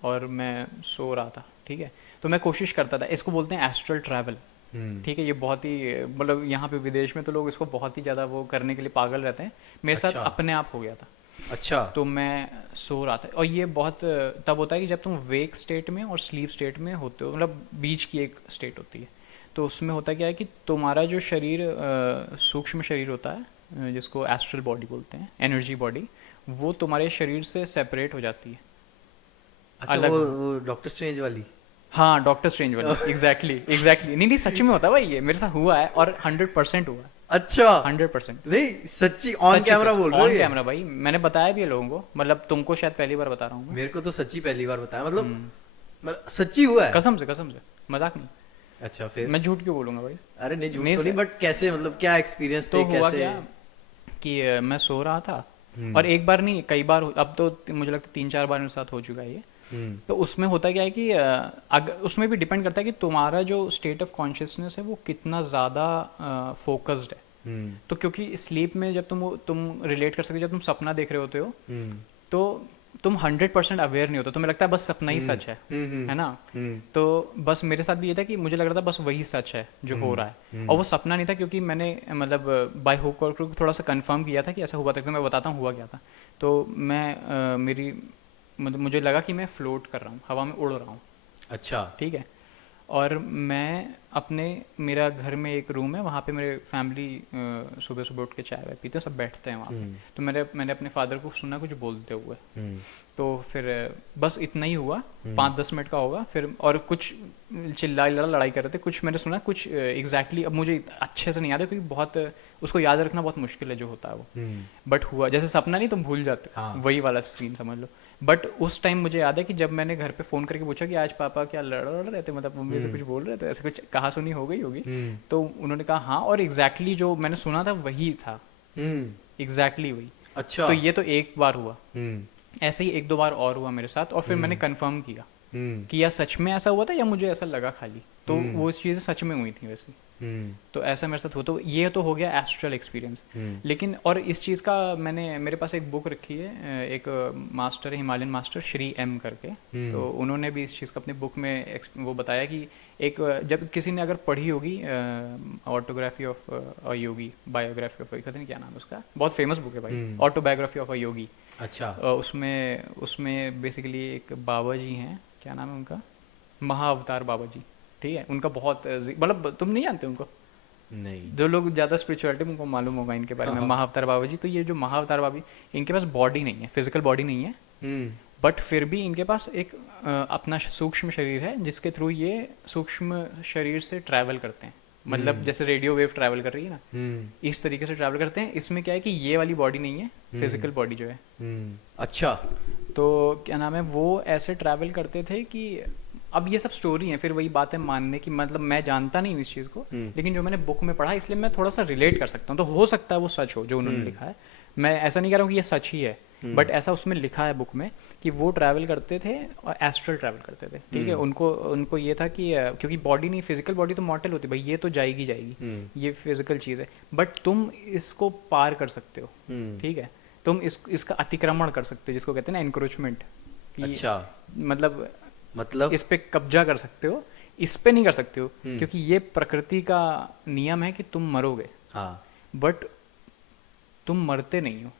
और मैं सो रहा था, ठीक है। तो मैं कोशिश करता था, इसको बोलते हैं एस्ट्रल ट्रैवल, ठीक है। ये बहुत ही मतलब यहाँ पे विदेश में तो लोग इसको बहुत ही ज़्यादा वो करने के लिए पागल रहते हैं। मेरे साथ अच्छा। अपने आप हो गया था। अच्छा। तो मैं सो रहा था, और ये बहुत तब होता है कि जब तुम वेक स्टेट में और स्लीप स्टेट में होते हो, मतलब बीच की एक स्टेट होती है। तो उसमें होता क्या है कि तुम्हारा जो शरीर सूक्ष्म शरीर होता है, जिसको एस्ट्रल बॉडी बोलते हैं, एनर्जी बॉडी, वो तुम्हारे शरीर से सेपरेट हो जाती है। अच्छा, अलग वो डॉक्टर स्ट्रेंज वाली। हाँ, डॉक्टर स्ट्रेंज वाली। एग्जैक्टली। नहीं सच में होता है भाई, ये मेरे साथ हुआ है और 100% हुआ है। अच्छा। 100%। नहीं सच्ची ऑन कैमरा बोल रहे हो ऑन ये? कैमरा भाई, मैंने बताया भी है लोगों को, मतलब तुमको शायद पहली बार बता रहा हूँ मैं। मेरे को तो सच्ची पहली बार बताया, मतलब सच्ची हुआ है। कसम से मजाक नहीं। अच्छा, फिर? मैं झूठ क्यों बोलूंगा भाई? अरे नहीं, झूठ नहीं तो नहीं, सर। बट कैसे, मतलब क्या एक्सपीरियंस तो थे, हुआ कैसे? क्या कि मैं सो रहा था, और एक बार नहीं कई बार, अब तो मुझे लगता है 3-4 बार मेरे साथ हो चुका है ये। तो उसमें होता क्या है कि अगर उसमें भी डिपेंड करता है कि तुम्हारा जो स्टेट ऑफ कॉन्शियसनेस है वो कितना ज़्यादा फोकस्ड है। तो क्योंकि स्लीप में जब तुम रिलेट कर सकते हो, जब तुम सपना देख रहे होते हो, तो तुम 100% अवेयर नहीं होते, तुम्हें लगता है बस सपना ही सच है ना। तो बस मेरे साथ भी ये था कि मुझे लग रहा था बस वही सच है जो हो रहा है, और वो सपना नहीं था, क्योंकि मैंने मतलब बाय हुक और क्रुक थोड़ा सा कंफर्म किया था कि ऐसा हुआ था। तो मैं बताता हूँ हुआ क्या था। तो मैं मेरी मतलब मुझे लगा कि मैं फ्लोट कर रहा हूँ, हवा में उड़ रहा हूँ। अच्छा। ठीक है। और मैं अपने, मेरा घर में एक रूम है, वहाँ पे मेरे फैमिली सुबह सुबह उठ के चाय वाय पीते हैं, सब बैठते हैं वहाँ पे। तो मैंने अपने फादर को सुना कुछ बोलते हुए। तो फिर बस इतना ही हुआ, 5-10 मिनट का होगा फिर, और कुछ लड़ाई कर रहे थे कुछ, मैंने सुना कुछ एग्जैक्टली अब मुझे अच्छे से नहीं याद है, क्योंकि बहुत उसको याद रखना बहुत मुश्किल है जो होता है वो। बट हुआ जैसे सपना नहीं तुम भूल जाते, वही वाला सीन समझ लो। बट उस टाइम मुझे याद है कि जब मैंने घर पे फ़ोन करके पूछा कि आज पापा क्या लड़ रहे थे, मतलब मम्मी से कुछ बोल रहे थे, ऐसे कुछ कहा सुनी हो गई होगी, तो उन्होंने कहा हाँ, और एग्जैक्टली जो मैंने सुना था वही था, एग्जैक्टली वही। अच्छा। तो ये तो एक बार हुआ, ऐसे ही 1-2 बार और हुआ मेरे साथ, और फिर मैंने कंफर्म किया कि या सच में ऐसा हुआ था या मुझे ऐसा लगा खाली, तो वो चीज़ें सच में हुई थी वैसे। तो ऐसा मेरे साथ हुआ। तो ये तो हो गया एस्ट्रल एक्सपीरियंस। लेकिन और इस चीज़ का मेरे पास एक बुक रखी है, एक मास्टर है, हिमालयन मास्टर श्री एम करके, तो उन्होंने भी इस चीज़ का अपनी बुक में वो बताया कि एक, जब किसी ने अगर पढ़ी होगी autography of a Yogi, biography of, पता नहीं क्या नाम है उसका, बहुत फेमस बुक है भाई, ऑटोबायोग्राफी ऑफ अ योगी। अच्छा। उसमें बेसिकली एक बाबा जी हैं, क्या नाम है उनका, महाअवतार बाबा जी, ठीक है, उनका बहुत मतलब तुम नहीं जानते उनको? नहीं। जो लोग ज़्यादा स्पिरिचुअलिटी उनको मालूम होगा इनके बारे में, महाअवतार बाबा जी। तो ये जो महाअवतार बाबा जी, इनके पास बॉडी नहीं है, फिजिकल बॉडी नहीं है, बट फिर भी इनके पास एक अपना सूक्ष्म शरीर है, जिसके थ्रू ये सूक्ष्म शरीर से ट्रैवल करते हैं, मतलब जैसे रेडियो वेव ट्रैवल कर रही है ना, इस तरीके से ट्रैवल करते हैं। इसमें क्या है कि ये वाली बॉडी नहीं है, फिजिकल बॉडी जो है। अच्छा। तो क्या नाम है, वो ऐसे ट्रैवल करते थे कि, अब ये सब स्टोरी है, फिर वही बात है मानने की, मतलब मैं जानता नहीं हूँ इस चीज़ को, लेकिन जो मैंने बुक में पढ़ा इसलिए मैं थोड़ा सा रिलेट कर सकता हूँ। तो हो सकता है वो सच हो जो उन्होंने लिखा है, मैं ऐसा नहीं कह रहा हूँ कि ये सच ही है, बट ऐसा उसमें लिखा है बुक में कि वो ट्रैवल करते थे और एस्ट्रल ट्रैवल करते थे, ठीक है। उनको ये था कि क्योंकि बॉडी नहीं, फिजिकल बॉडी तो मॉर्टल होती है भाई, ये तो जाएगी, ये फिजिकल चीज़ है, बट तुम इसको पार कर सकते हो, ठीक है, तुम इसका अतिक्रमण कर सकते हो, जिसको कहते हैं ना एनक्रोचमेंट। अच्छा। मतलब इस पे कब्जा कर सकते हो, इस पे नहीं कर सकते हो, क्योंकि ये प्रकृति का नियम है कि तुम मरोगे, हाँ, बट तुम मरते नहीं हो।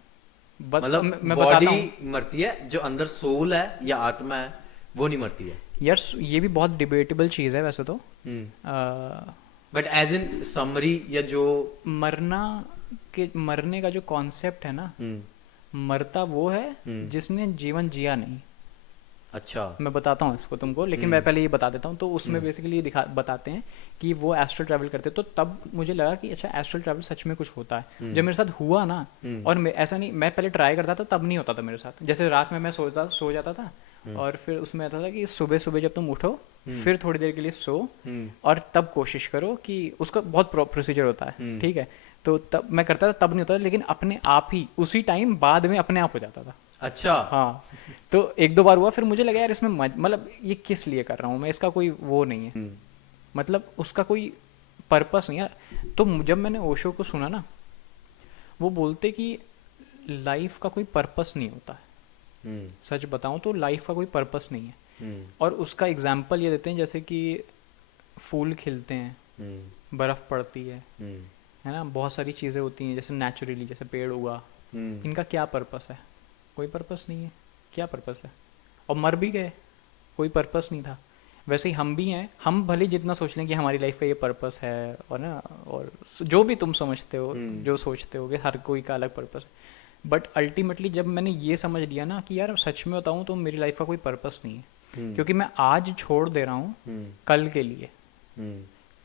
मतलब मैं बताता हूँ, बॉडी मरती है, जो अंदर सोल है या आत्मा है वो नहीं मरती है। यार ये भी बहुत डिबेटेबल चीज़ है वैसे तो, बट एज इन समरी, या जो मरने का जो कॉन्सेप्ट है ना, मरता वो है जिसने जीवन जिया नहीं। अच्छा। मैं बताता हूँ इसको तुमको, लेकिन मैं पहले ये बता देता हूँ। तो उसमें बेसिकली ये बताते हैं कि वो एस्ट्रल ट्रैवल करते, तो तब मुझे लगा कि अच्छा एस्ट्रल ट्रैवल सच में कुछ होता है। जब मेरे साथ हुआ ना, और ऐसा नहीं, मैं पहले ट्राई करता था तब नहीं होता था मेरे साथ, जैसे रात में मैं सो जाता था, और फिर उसमें आता था कि सुबह सुबह जब तुम उठो फिर थोड़ी देर के लिए सो, और तब कोशिश करो कि, उसका बहुत प्रोसीजर होता है, ठीक है। तो तब मैं करता था, तब नहीं होता था, लेकिन अपने आप ही उसी टाइम बाद में अपने आप हो जाता था। अच्छा। हाँ, तो 1-2 बार हुआ, फिर मुझे लगा यार इसमें मतलब ये किस लिए कर रहा हूँ मैं, इसका कोई वो नहीं है, मतलब उसका कोई पर्पस नहीं है। तो जब मैंने ओशो को सुना ना, वो बोलते कि लाइफ का कोई पर्पस नहीं होता है, सच बताऊं तो लाइफ का कोई पर्पस नहीं है। और उसका एग्जाम्पल ये देते हैं, जैसे कि फूल खिलते हैं, बर्फ़ पड़ती है ना, बहुत सारी चीज़ें होती हैं जैसे नेचुरली, जैसे पेड़ उगा, इनका क्या पर्पस है? कोई पर्पस नहीं है, क्या पर्पस है? और मर भी गए, कोई पर्पस नहीं था। वैसे ही हम भी हैं, हम भले जितना सोच लें कि हमारी लाइफ का ये पर्पस है, और ना, और जो भी तुम समझते हो, जो सोचते हो, हर कोई का अलग पर्पस है, बट अल्टीमेटली जब मैंने ये समझ लिया ना कि यार सच में बताऊँ तो मेरी लाइफ का कोई पर्पस नहीं है, क्योंकि मैं आज छोड़ दे रहा हूँ कल के लिए,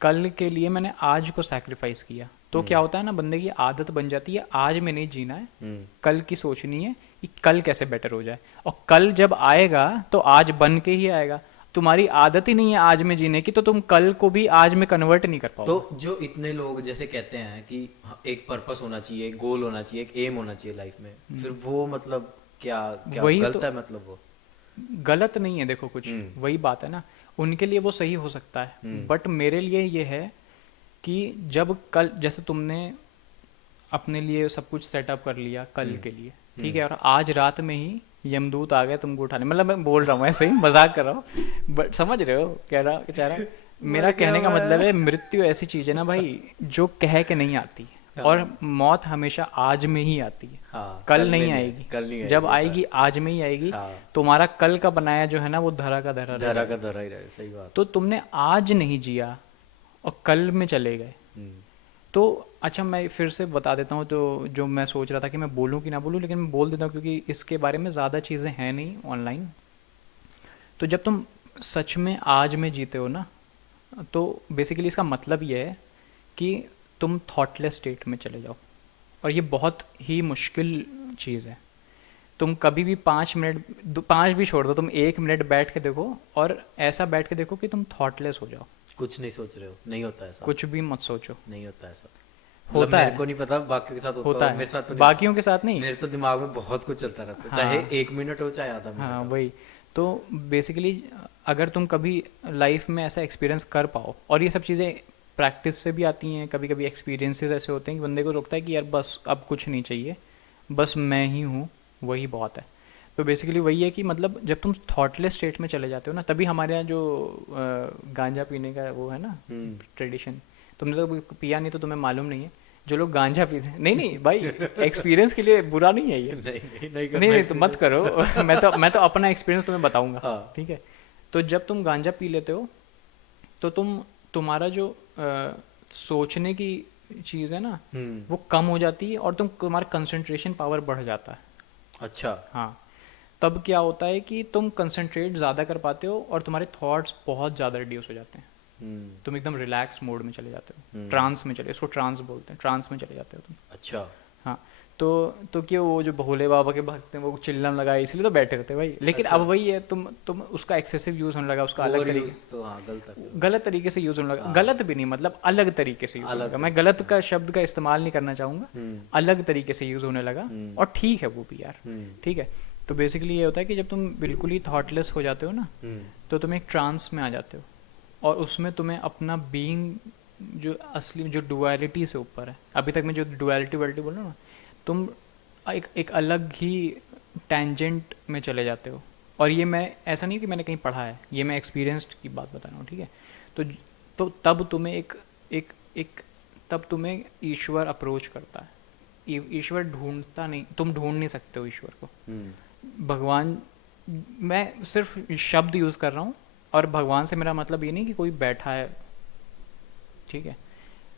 कल के लिए मैंने आज को सैक्रिफाइस किया। तो क्या होता है ना, बंदे की आदत बन जाती है, आज में नहीं जीना है, कल की सोचनी है कि कल कैसे बेटर हो जाए, और कल जब आएगा तो आज बन के ही आएगा। तुम्हारी आदत ही नहीं है आज में जीने की, तो तुम कल को भी आज में कन्वर्ट नहीं कर पाओगे। तो जो इतने लोग जैसे कहते हैं कि एक पर्पस होना चाहिए, एक गोल होना चाहिए, एक एम होना चाहिए लाइफ में, फिर वो मतलब क्या वही गलत तो है? मतलब वो गलत नहीं है, देखो कुछ वही बात है ना, उनके लिए वो सही हो सकता है, बट मेरे लिए ये है कि जब कल, जैसे तुमने अपने लिए सब कुछ सेटअप कर लिया कल के लिए, ठीक है, और आज रात में ही यमदूत आ गया तुमको उठाने, मतलब मैं बोल रहा हूँ ऐसे ही मजाक कर रहा हूँ, बट समझ रहे हो कह रहा मेरा कहने का मतलब है, मृत्यु ऐसी चीज़ है ना भाई, जो कह के नहीं आती, और मौत हमेशा आज में ही आती है, हाँ, कल में नहीं आएगी। कल नहीं जब आएगी, आएगी आज में ही आएगी। हाँ। तुम्हारा कल का बनाया जो है ना वो धरा का धरा रह धरा जाएगा। का धरा ही रहे, सही बात। तो तुमने आज नहीं जिया और कल में चले गए। हम्म, तो अच्छा, मैं फिर से बता देता हूँ, तो जो मैं सोच रहा था कि मैं बोलूँ कि ना बोलूँ, लेकिन मैं बोल देता हूँ क्योंकि इसके बारे में ज़्यादा चीज़ें हैं नहीं ऑनलाइन। तो जब तुम सच में आज में जीते हो ना, तो बेसिकली इसका मतलब ये है कि तुम थॉटलेस स्टेट में चले जाओ। और ये बहुत ही मुश्किल चीज़ है। तुम कभी भी 5 मिनट, 5 भी छोड़ दो, तुम 1 मिनट बैठ के देखो, और ऐसा बैठ के देखो कि तुम थॉटलेस हो जाओ, कुछ नहीं सोच रहे हो, नहीं होता ऐसा, कुछ भी मत सोचो। नहीं होता ऐसा। मतलब होता मेरे है, को नहीं पता, बाकियों के साथ होता होता हो, है, मेरे साथ तो नहीं बाकियों होता। के साथ नहीं। मेरे तो दिमाग में बहुत कुछ चलता रहता है, चाहे हाँ 1 मिनट हो चाहे आधा हाँ, मिनट हो। वही। तो बेसिकली अगर तुम कभी लाइफ में ऐसा एक्सपीरियंस कर पाओ, और ये सब चीज़ें प्रैक्टिस से भी आती हैं, कभी कभी एक्सपीरियंसेस ऐसे होते हैं कि बंदे को लगता है कि यार बस अब कुछ नहीं चाहिए, बस मैं ही हूँ, वही बहुत है। तो बेसिकली वही है कि मतलब जब तुम थॉटलेस स्टेट में चले जाते हो ना, तभी हमारे यहाँ जो गांजा पीने का वो है ना हम्म, ट्रेडिशन, तुमने तो कभी पिया नहीं तो तुम्हें मालूम नहीं है। जो लोग गांजा पीते हैं, नहीं नहीं भाई, एक्सपीरियंस के लिए बुरा नहीं है ये। नहीं नहीं नहीं नहीं करना नहीं तो मत experience। करो। मैं तो अपना एक्सपीरियंस तुम्हें बताऊंगा, हाँ, ठीक है। तो जब तुम गांजा पी लेते हो, तो तुम्हारा जो सोचने की चीज़ है ना, वो कम हो जाती है, और तुम्हारा कंसंट्रेशन पावर बढ़ जाता है। अच्छा, हाँ, तब क्या होता है कि तुम कंसंट्रेट ज़्यादा कर पाते हो, और तुम्हारे थॉट्स बहुत ज़्यादा रिड्यूस हो जाते हैं। तुम एकदम रिलैक्स मोड में चले जाते हो, ट्रांस में चले, इसको ट्रांस बोलते हैं, ट्रांस में चले जाते हो तुम। अच्छा, हाँ। तो क्यों वो जो भोले बाबा के भक्त हैं वो चिल्लम लगाए इसलिए तो बैठे रहते हैं भाई, लेकिन अच्छा। अब वही है, तुम उसका एक्सेसिव यूज़ होने लगा, उसका अलग ओवर तरीके, यूज तो हाँ गलत है फिर। गलत तरीके से यूज़ होने लगा। हाँ, गलत भी नहीं, मतलब अलग तरीके से यूज़ होने अलग लगा। मैं तरीके गलत से, का शब्द का इस्तेमाल नहीं करना चाहूँगा, हम्म, अलग तरीके से यूज़ होने लगा। हम्म, और ठीक है वो भी यार, हम्म, ठीक है। तो बेसिकली ये होता है कि जब तुम बिल्कुल ही थॉटलेस हो जाते हो ना, हम्म, तो तुम एक ट्रांस में आ जाते हो, और उसमें तुम्हें अपना बीइंग, जो असली जो डुअलिटी से ऊपर है, अभी तक मैं जो डुअलिटी वलिटी बोल रहा हूँ ना, तुम एक अलग ही टेंजेंट में चले जाते हो। और ये मैं ऐसा नहीं कि मैंने कहीं पढ़ा है, ये मैं एक्सपीरियंस्ड की बात बता रहा हूँ, ठीक है। तो तब तुम्हें एक एक तब तुम्हें ईश्वर अप्रोच करता है। ईश्वर ढूंढता नहीं, तुम ढूंढ नहीं सकते हो ईश्वर को। भगवान, मैं सिर्फ शब्द यूज़ कर रहा हूँ, और भगवान से मेरा मतलब ये नहीं कि कोई बैठा है, ठीक है।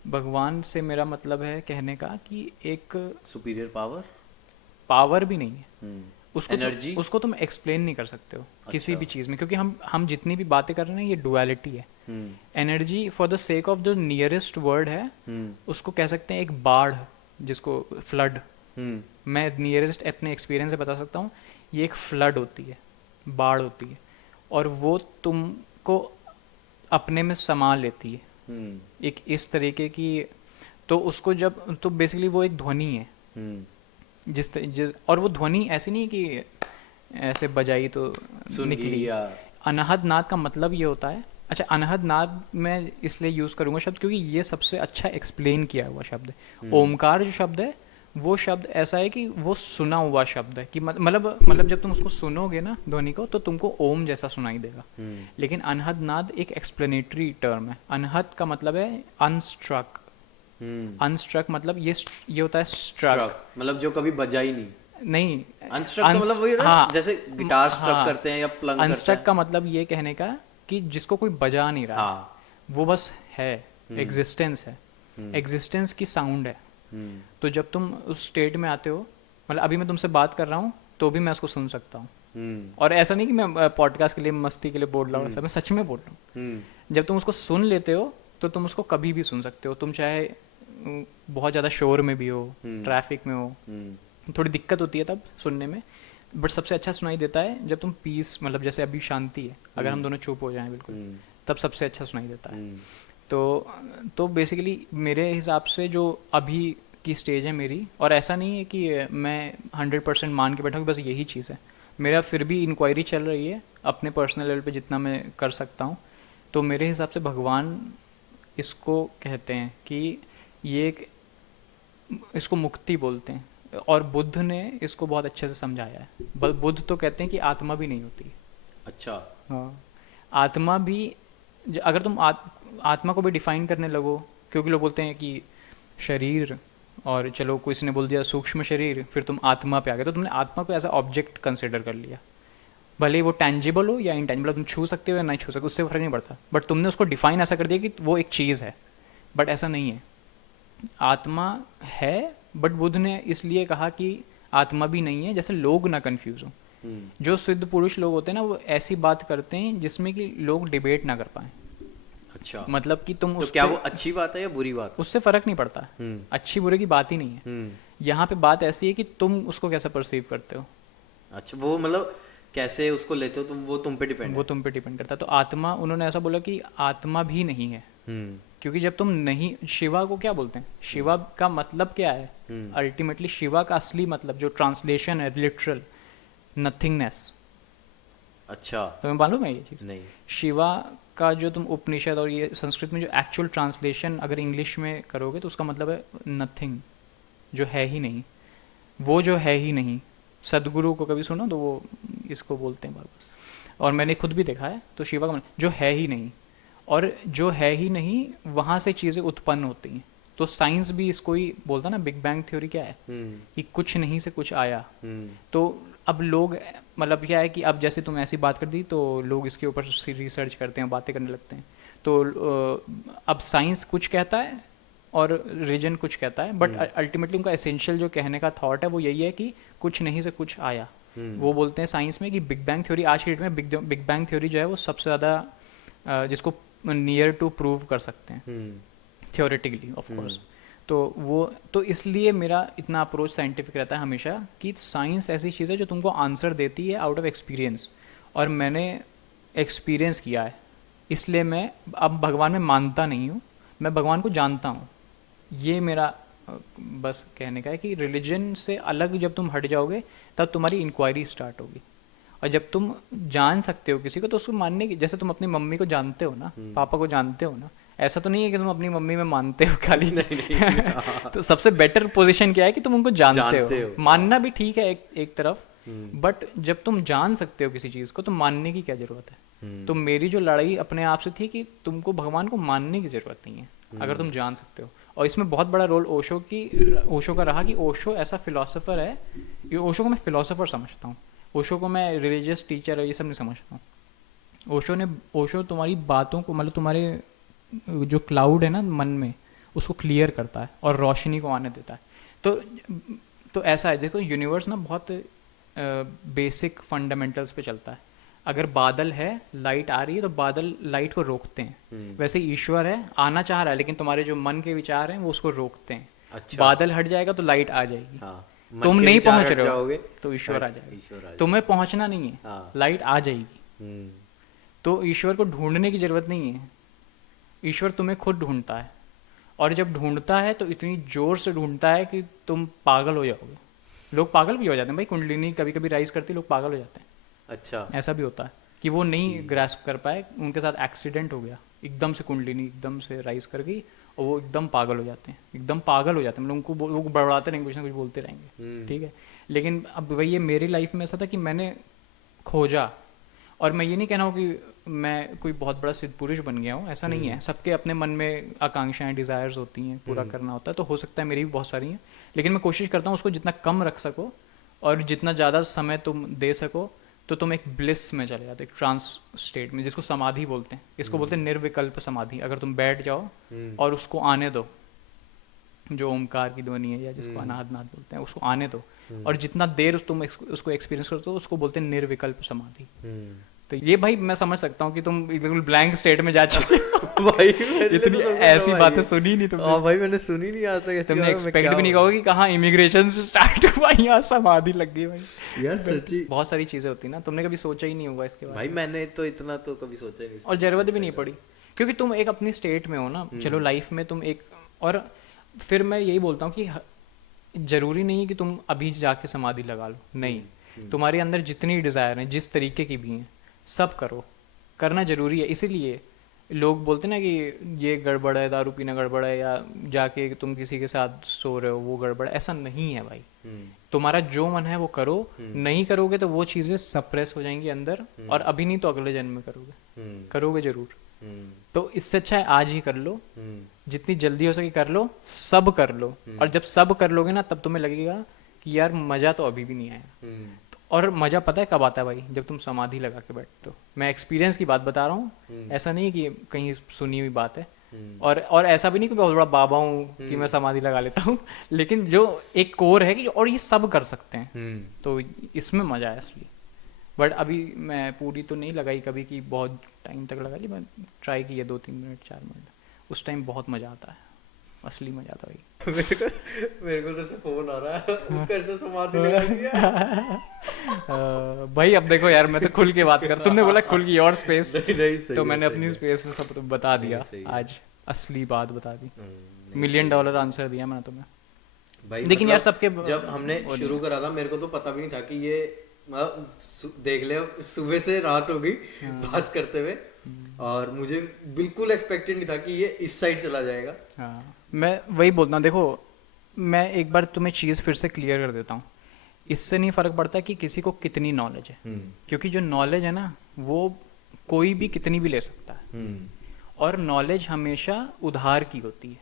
भगवान से मेरा मतलब है कहने का कि एक सुपीरियर पावर, पावर भी नहीं है, एनर्जी। उसको तुम एक्सप्लेन नहीं कर सकते हो किसी अच्छा, भी चीज़ में, क्योंकि हम जितनी भी बातें कर रहे हैं ये डुअलिटी है। Energy for the sake of जो नियरेस्ट वर्ड है, उसको कह सकते हैं एक बाढ़, जिसको फ्लड, मैं नियरेस्ट अपने एक्सपीरियंस से बता सकता हूँ, ये एक फ्लड होती है, बाढ़ होती है, और वो तुमको अपने में समा लेती है एक इस तरीके की। तो उसको जब, तो बेसिकली वो एक ध्वनि है, जिस और वो ध्वनि ऐसी नहीं है कि ऐसे बजाई तो सुन निकली। गई या अनहद नाद का मतलब ये होता है, अच्छा अनहद नाद मैं इसलिए यूज़ करूँगा शब्द क्योंकि ये सबसे अच्छा एक्सप्लेन किया हुआ शब्द है। ओमकार जो शब्द है, वो शब्द ऐसा है कि वो सुना हुआ शब्द है, कि मतलब जब तुम उसको सुनोगे ना ध्वनि को, तो तुमको ओम जैसा सुनाई देगा। लेकिन अनहद नाद एक एक्सप्लेनेटरी टर्म है। अनहद का मतलब है अनस्ट्रक, अनस्ट्रक मतलब ये होता है स्ट्रक, मतलब जो कभी बजा ही नहीं। नहीं। अनस्ट्रक तो मतलब वही होता है जैसे गिटार स्ट्रक करते हैं या प्लंग करते अनस्ट्रक हैं। का मतलब ये कहने का कि जिसको कोई बजा नहीं रहा, हाँ, वो बस है, एग्जिस्टेंस है, एग्जिस्टेंस की साउंड है। तो जब तुम उस स्टेट में आते हो, मतलब अभी मैं तुमसे बात कर रहा हूँ तो भी मैं उसको सुन सकता हूँ। और ऐसा नहीं कि मैं पॉडकास्ट के लिए मस्ती के लिए बोल रहा हूँ, ऐसा मैं सच में बोल रहा हूँ। जब तुम उसको सुन लेते हो तो तुम उसको कभी भी सुन सकते हो, तुम चाहे बहुत ज़्यादा शोर में भी हो, ट्रैफिक में हो, थोड़ी दिक्कत होती है तब सुनने में, बट सबसे अच्छा सुनाई देता है जब तुम पीस, मतलब जैसे अभी शांति है, अगर हम दोनों चुप हो जाएं बिल्कुल, तब सबसे अच्छा सुनाई देता है। तो बेसिकली मेरे हिसाब से जो अभी की स्टेज है मेरी, और ऐसा नहीं है कि मैं 100% मान के बैठा हूँ कि बस यही चीज़ है, मेरा फिर भी इंक्वायरी चल रही है अपने पर्सनल लेवल पे जितना मैं कर सकता हूँ। तो मेरे हिसाब से भगवान इसको कहते हैं कि ये एक, इसको मुक्ति बोलते हैं, और बुद्ध ने इसको बहुत अच्छे से समझाया है। बुद्ध तो कहते हैं कि आत्मा भी नहीं होती। अच्छा, हाँ, आत्मा भी, अगर तुम आत्मा को भी डिफाइन करने लगो, क्योंकि लोग बोलते हैं कि शरीर और चलो किसी ने बोल दिया सूक्ष्म शरीर, फिर तुम आत्मा पे आ गए, तो तुमने आत्मा को एज अ ऑब्जेक्ट कंसिडर कर लिया। भले ही वो टैंजिबल हो या इनटैंजिबल, तुम छू सकते हो या नहीं छू सकते, उससे फर्क नहीं पड़ता, बट तुमने उसको डिफाइन ऐसा कर दिया कि वो एक चीज़ है, बट ऐसा नहीं है। आत्मा है, बट बुद्ध ने इसलिए कहा कि आत्मा भी नहीं है, जैसे लोग ना कंफ्यूज हो। जो सिद्ध पुरुष लोग होते हैं ना, वो ऐसी बात करते हैं जिसमें कि लोग डिबेट ना कर पाए। अच्छा, मतलब कि तुम तो उस क्या पे, वो अच्छी बात है या बुरी बात है? उससे फर्क नहीं पड़ता, अच्छी बुरे की बात ही नहीं है। यहाँ पे बात ऐसी है कि तुम उसको कैसे परसीव करते हो, अच्छा, वो मतलब कैसे उसको लेते हो तुम, वो तुम पे डिपेंड वो है। तुम पे डिपेंड करता है। तो आत्मा, उन्होंने ऐसा बोला कि आत्मा भी नहीं है, हम्म क्योंकि जब तुम नहीं, शिवा को क्या बोलते हैं, शिवा का मतलब क्या है, अल्टीमेटली शिवा का असली मतलब जो ट्रांसलेशन है लिटरल, नथिंगनेस। अच्छा, तुम्हें मालूम है ये चीज़? नहीं। शिवा का जो तुम उपनिषद और ये संस्कृत में जो एक्चुअल ट्रांसलेशन अगर इंग्लिश में करोगे तो उसका मतलब है नथिंग, जो है ही नहीं, वो जो है ही नहीं। सदगुरु को कभी सुनो तो वो इसको बोलते हैं बार बार, और मैंने खुद भी देखा है। तो शिवा का मतलब जो है ही नहीं, और जो है ही नहीं वहाँ से चीज़ें उत्पन्न होती हैं। तो साइंस भी इसको ही बोलता ना, बिग बैंग थ्योरी क्या है, कि कुछ नहीं से कुछ आया। तो अब लोग, मतलब क्या है कि अब जैसे तुम ऐसी बात कर दी तो लोग इसके ऊपर रिसर्च करते हैं, बातें करने लगते हैं। तो अब साइंस कुछ कहता है और रिलीजन कुछ कहता है, बट अल्टीमेटली उनका एसेंशियल जो कहने का थॉट है वो यही है कि कुछ नहीं से कुछ आया। वो बोलते हैं साइंस में कि बिग बैंग थ्योरी, आज की डेट में बिग बैंग थ्योरी जो है वो सबसे ज़्यादा जिसको नियर टू प्रूव कर सकते हैं थियोरेटिकली ऑफ कोर्स। तो वो, तो इसलिए मेरा इतना अप्रोच साइंटिफिक रहता है हमेशा कि साइंस ऐसी चीज़ है जो तुमको आंसर देती है आउट ऑफ एक्सपीरियंस, और मैंने एक्सपीरियंस किया है, इसलिए मैं अब भगवान में मानता नहीं हूँ, मैं भगवान को जानता हूँ। ये मेरा बस कहने का है कि रिलीजन से अलग जब तुम हट जाओगे तब तुम्हारी इंक्वायरी स्टार्ट होगी। और जब तुम जान सकते हो किसी को तो उसको मानने की, जैसे तुम अपनी मम्मी को जानते हो ना, पापा को जानते हो ना, ऐसा तो नहीं है कि तुम अपनी मम्मी में मानते हो खाली। नहीं। तो सबसे बेटर पोजीशन क्या है कि तुम उनको जानते हो। मानना भी ठीक है एक तरफ, बट जब तुम जान सकते हो किसी चीज़ को तो मानने की क्या ज़रूरत है। तो मेरी जो लड़ाई अपने आप से थी कि तुमको भगवान को मानने की ज़रूरत नहीं है अगर तुम जान सकते हो। और इसमें बहुत बड़ा रोल ओशो का रहा कि ओशो ऐसा फिलोसोफर है, ये ओशो को मैं फिलोसोफर समझता हूँ, ओशो को मैं रिलीजियस टीचर है ये सब नहीं समझता हूँ। ओशो तुम्हारी बातों को, मतलब तुम्हारे जो क्लाउड है ना मन में, उसको क्लियर करता है और रोशनी को आने देता है। तो ऐसा है, देखो यूनिवर्स ना बहुत बेसिक फंडामेंटल्स पे चलता है। अगर बादल है, लाइट आ रही है, तो बादल लाइट को रोकते हैं। वैसे ईश्वर है, आना चाह रहा है, लेकिन तुम्हारे जो मन के विचार हैं वो उसको रोकते हैं। अच्छा, बादल हट जाएगा तो लाइट आ जाएगी। हाँ, तुम नहीं पहुंच रहे हो तो ईश्वर आ जाएगा। तुम्हें पहुंचना नहीं है, हाँ। लाइट आ जाएगी। तो ईश्वर को ढूंढने की जरूरत नहीं है, ईश्वर तुम्हें खुद ढूंढता है। और जब ढूंढता है तो इतनी जोर से ढूंढता है कि तुम पागल हो जाओगे। लोग पागल भी हो जाते हैं भाई, कुंडलिनी कभी कभी राइज करती, लोग पागल हो जाते हैं। अच्छा, ऐसा भी होता है कि वो नहीं ग्रैस्प कर पाए, उनके साथ एक्सीडेंट हो गया, एकदम से कुंडलिनी एकदम से राइज कर गई और वो एकदम पागल हो जाते हैं, एकदम पागल हो जाते हैं। मतलब उनको लोग बड़बड़ाते रहेंगे, कुछ ना कुछ बोलते रहेंगे, ठीक है। लेकिन अब भाई ये मेरी लाइफ में ऐसा था कि मैंने खोजा, और मैं ये नहीं कह रहा हूँ कि मैं कोई बहुत बड़ा सिद्ध पुरुष बन गया हूँ, ऐसा नहीं है। सबके अपने मन में आकांक्षाएं, डिज़ायर्स होती हैं, पूरा करना होता है, तो हो सकता है मेरी भी बहुत सारी हैं, लेकिन मैं कोशिश करता हूँ उसको जितना कम रख सको और जितना ज़्यादा समय तुम दे सको तो तुम एक ब्लिस में चले जाते, एक ट्रांस स्टेट में, जिसको समाधि बोलते हैं। इसको बोलते हैं निर्विकल्प समाधि। अगर तुम बैठ जाओ और उसको आने दो, जो ओमकार की ध्वनि है या जिसको अनाहत नाद बोलते हैं, उसको आने दो, और जितना देर तुम उसको एक्सपीरियंस करते हो उसको बोलते हैं निर्विकल्प समाधि। तो ये भाई मैं समझ सकता हूँ कि तुम बिल्कुल ब्लैंक स्टेट में जा चुके हो। भाई इतनी ऐसी बातें सुनी नहीं तुमने। हाँ भाई, मैंने सुनी नहीं आज तक। तुमने एक्सपेक्ट भी नहीं कहोगे कि कहाँ इमिग्रेशन से स्टार्ट हुआ, यहाँ समाधि लग गई भाई। यार सच्ची बहुत सारी चीजें होती ना, तुमने कभी सोचा ही नहीं होगा इसके बारे में। भाई, मैंने तो इतना तो कभी सोचा ही नहीं, और जरूरत भी नहीं पड़ी, क्योंकि तुम एक अपनी स्टेट में हो ना। चलो लाइफ में तुम एक, और फिर मैं यही बोलता हूँ कि जरूरी नहीं है कि तुम अभी जाके समाधि लगा लो, नहीं। तुम्हारे अंदर जितनी डिज़ायर हैं, जिस तरीके की भी हैं, सब करो, करना जरूरी है। इसीलिए लोग बोलते ना कि ये गड़बड़ है, दारू पीना गड़बड़ है, या जाके तुम किसी के साथ सो रहे हो वो गड़बड़ है, ऐसा नहीं है भाई। तुम्हारा जो मन है वो करो, नहीं करोगे तो वो चीज़ें सप्रेस हो जाएंगी अंदर, और अभी नहीं तो अगले जन्म में करोगे, करोगे जरूर। तो इससे अच्छा है आज ही कर लो, हम्म, जितनी जल्दी हो सके कर लो, सब कर लो। और जब सब कर लोगे ना तब तुम्हें लगेगा कि यार मज़ा तो अभी भी नहीं आया। हम्म, और मज़ा पता है कब आता है भाई, जब तुम समाधि लगा के बैठते हो। मैं एक्सपीरियंस की बात बता रहा हूँ, ऐसा नहीं है कि कहीं सुनी हुई बात है। और ऐसा भी नहीं कि बहुत बड़ा बाबा हूँ कि मैं समाधि लगा लेता हूँ लेकिन जो एक कोर है कि और ये सब कर सकते हैं, हम्म, तो इसमें मज़ा है असली। बट अभी मैं पूरी तो नहीं लगाई कभी कि बहुत टाइम तक लगा ली, मैं ट्राई की है 2-3 मिनट 4 मिनट, उस टाइम बहुत मज़ा आता है, असली मज़ा आता है भाई। मेरे को जैसे फोन आ रहा है, उत्कर्ष ने समाधि लगा लिया। भाई अब देखो यार, मैं तो खुल के बात कर, तुमने बोला खुल की योर स्पेस, नहीं नहीं, सही तो है, मैंने सही अपनी है। स्पेस में सब तो बता दिया। सही है। आज असली बात बता दी, नहीं, $1 मिलियन आंसर दिया मैंने तुम्हें। भाई लेकिन मतलब यार सबके जब हमने वो नहीं शुरू करा था मेरे को तो पता भी नहीं था कि ये मतलब देख ले सुबह से रात हो गई बात करते हुए, और मुझे बिल्कुल एक्सपेक्टेड नहीं था कि ये इस साइड चला जाएगा। हाँ, मैं वही बोलता हूँ। देखो मैं एक बार तुम्हें चीज़ फिर से क्लियर कर देता हूँ, इससे नहीं फ़र्क पड़ता कि किसी को कितनी नॉलेज है, क्योंकि जो नॉलेज है ना वो कोई भी कितनी भी ले सकता है, और नॉलेज हमेशा उधार की होती है,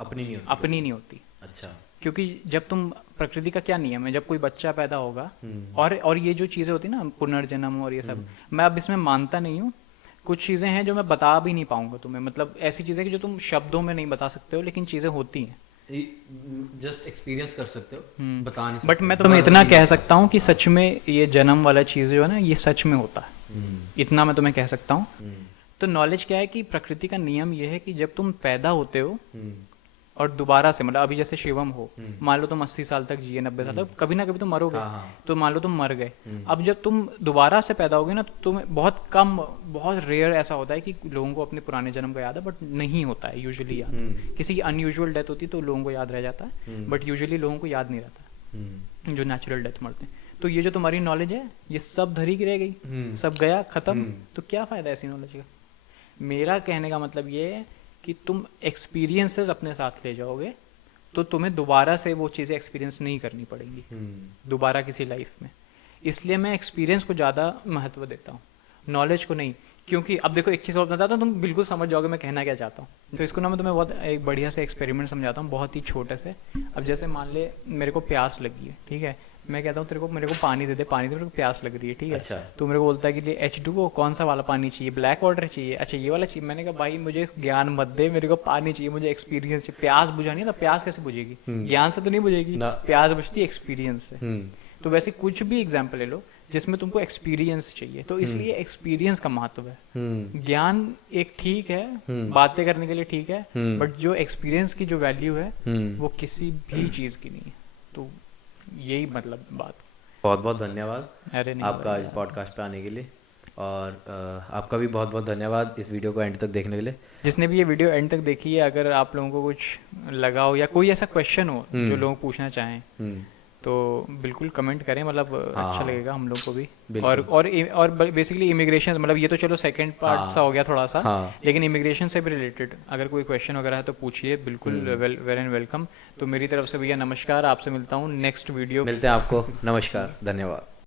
अपनी नहीं होती। अपनी नहीं होती। अच्छा। क्योंकि जब तुम, प्रकृति का क्या नियम है, जब कोई बच्चा पैदा होगा और ये जो चीज़ें होती है ना पुनर्जन्म और ये सब, मैं अब इसमें मानता नहीं हूँ। कुछ चीज़ें हैं जो मैं बता भी नहीं पाऊंगा तुम्हें, मतलब ऐसी चीज़ें कि जो तुम शब्दों में नहीं बता सकते हो, लेकिन चीज़ें होती हैं, जस्ट एक्सपीरियंस कर सकते हो, बता नहीं बट मैं तुम्हें इतना कह सकता हूँ कि सच में ये जन्म वाला चीज़ जो है ना, ये सच में होता है, इतना मैं तुम्हें कह सकता हूँ। तो नॉलेज क्या है कि प्रकृति का नियम ये है कि जब तुम पैदा होते हो और दोबारा से, मतलब अभी जैसे शिवम हो, मान लो तुम 80 साल तक जिए, 90 साल तक, कभी ना कभी तुम मरोगे। तो मान लो तुम मर गए, अब जब तुम दोबारा से पैदा होगे ना, तो तुम्हें बहुत कम, बहुत रेयर ऐसा होता है कि लोगों को अपने पुराने जन्म का याद है, बट नहीं होता है यूजुअली याद। किसी की अनयूजुअल डेथ होती है तो लोगों को याद रह जाता है, बट यूजुअली लोगों को याद नहीं रहता जो नेचुरल डेथ मरते हैं। तो ये जो तुम्हारी नॉलेज है ये सब धरी की रह गई, सब गया खत्म, तो क्या फ़ायदा ऐसी नॉलेज का। मेरा कहने का मतलब ये है कि तुम एक्सपीरियंसेस अपने साथ ले जाओगे तो तुम्हें दोबारा से वो चीज़ें एक्सपीरियंस नहीं करनी पड़ेंगी दोबारा किसी लाइफ में। इसलिए मैं एक्सपीरियंस को ज़्यादा महत्व देता हूँ, नॉलेज को नहीं। क्योंकि अब देखो एक चीज़ और बताता हूँ, तुम बिल्कुल समझ जाओगे मैं कहना क्या चाहता हूँ। तो इसको ना मैं तुम्हें बहुत एक बढ़िया से एक्सपेरिमेंट समझाता हूँ, बहुत ही छोटे से। अब जैसे मान ले मेरे को प्यास लगी है, ठीक है, मैं कहता हूँ मेरे को पानी दे दे, पानी दे, मेरे को प्यास लग रही है, ठीक है। अच्छा। तो मेरे को बोलता है कि H2O कौन सा वाला पानी चाहिए, ब्लैक वाटर चाहिए, अच्छा ये वाला चाहिए। मैंने कहा भाई मुझे ज्ञान मत दे, मेरे को पानी चाहिए, मुझे एक्सपीरियंस चाहिए। प्यास बुझानी है तो प्यास कैसे बुझेगी, ज्ञान से तो नहीं बुझेगी, प्यास बुझती है एक्सपीरियंस से। तो वैसे कुछ भी एग्जाम्पल ले लो जिसमें तुमको एक्सपीरियंस चाहिए, तो इसलिए एक्सपीरियंस का महत्व है। ज्ञान एक ठीक है, बातें करने के लिए ठीक है, बट जो एक्सपीरियंस की जो वैल्यू है वो किसी भी चीज़ की नहीं है। तो यही मतलब बात। बहुत बहुत धन्यवाद अरे नहीं आपका आज पॉडकास्ट पे आने के लिए, और आपका भी बहुत बहुत धन्यवाद इस वीडियो को एंड तक देखने के लिए। जिसने भी ये वीडियो एंड तक देखी है, अगर आप लोगों को कुछ लगा हो या कोई ऐसा क्वेश्चन हो जो लोग पूछना चाहें तो बिल्कुल कमेंट करें, मतलब अच्छा लगेगा हम लोग को भी। और बेसिकली इमिग्रेशन, मतलब ये तो चलो सेकंड पार्ट सा हो गया थोड़ा सा, लेकिन इमिग्रेशन से भी रिलेटेड अगर कोई क्वेश्चन वगैरह है तो पूछिए, बिल्कुल वेल एंड वेलकम। तो मेरी तरफ से भैया नमस्कार, आपसे मिलता हूँ नेक्स्ट वीडियो। मिलते हैं आपको, नमस्कार, धन्यवाद।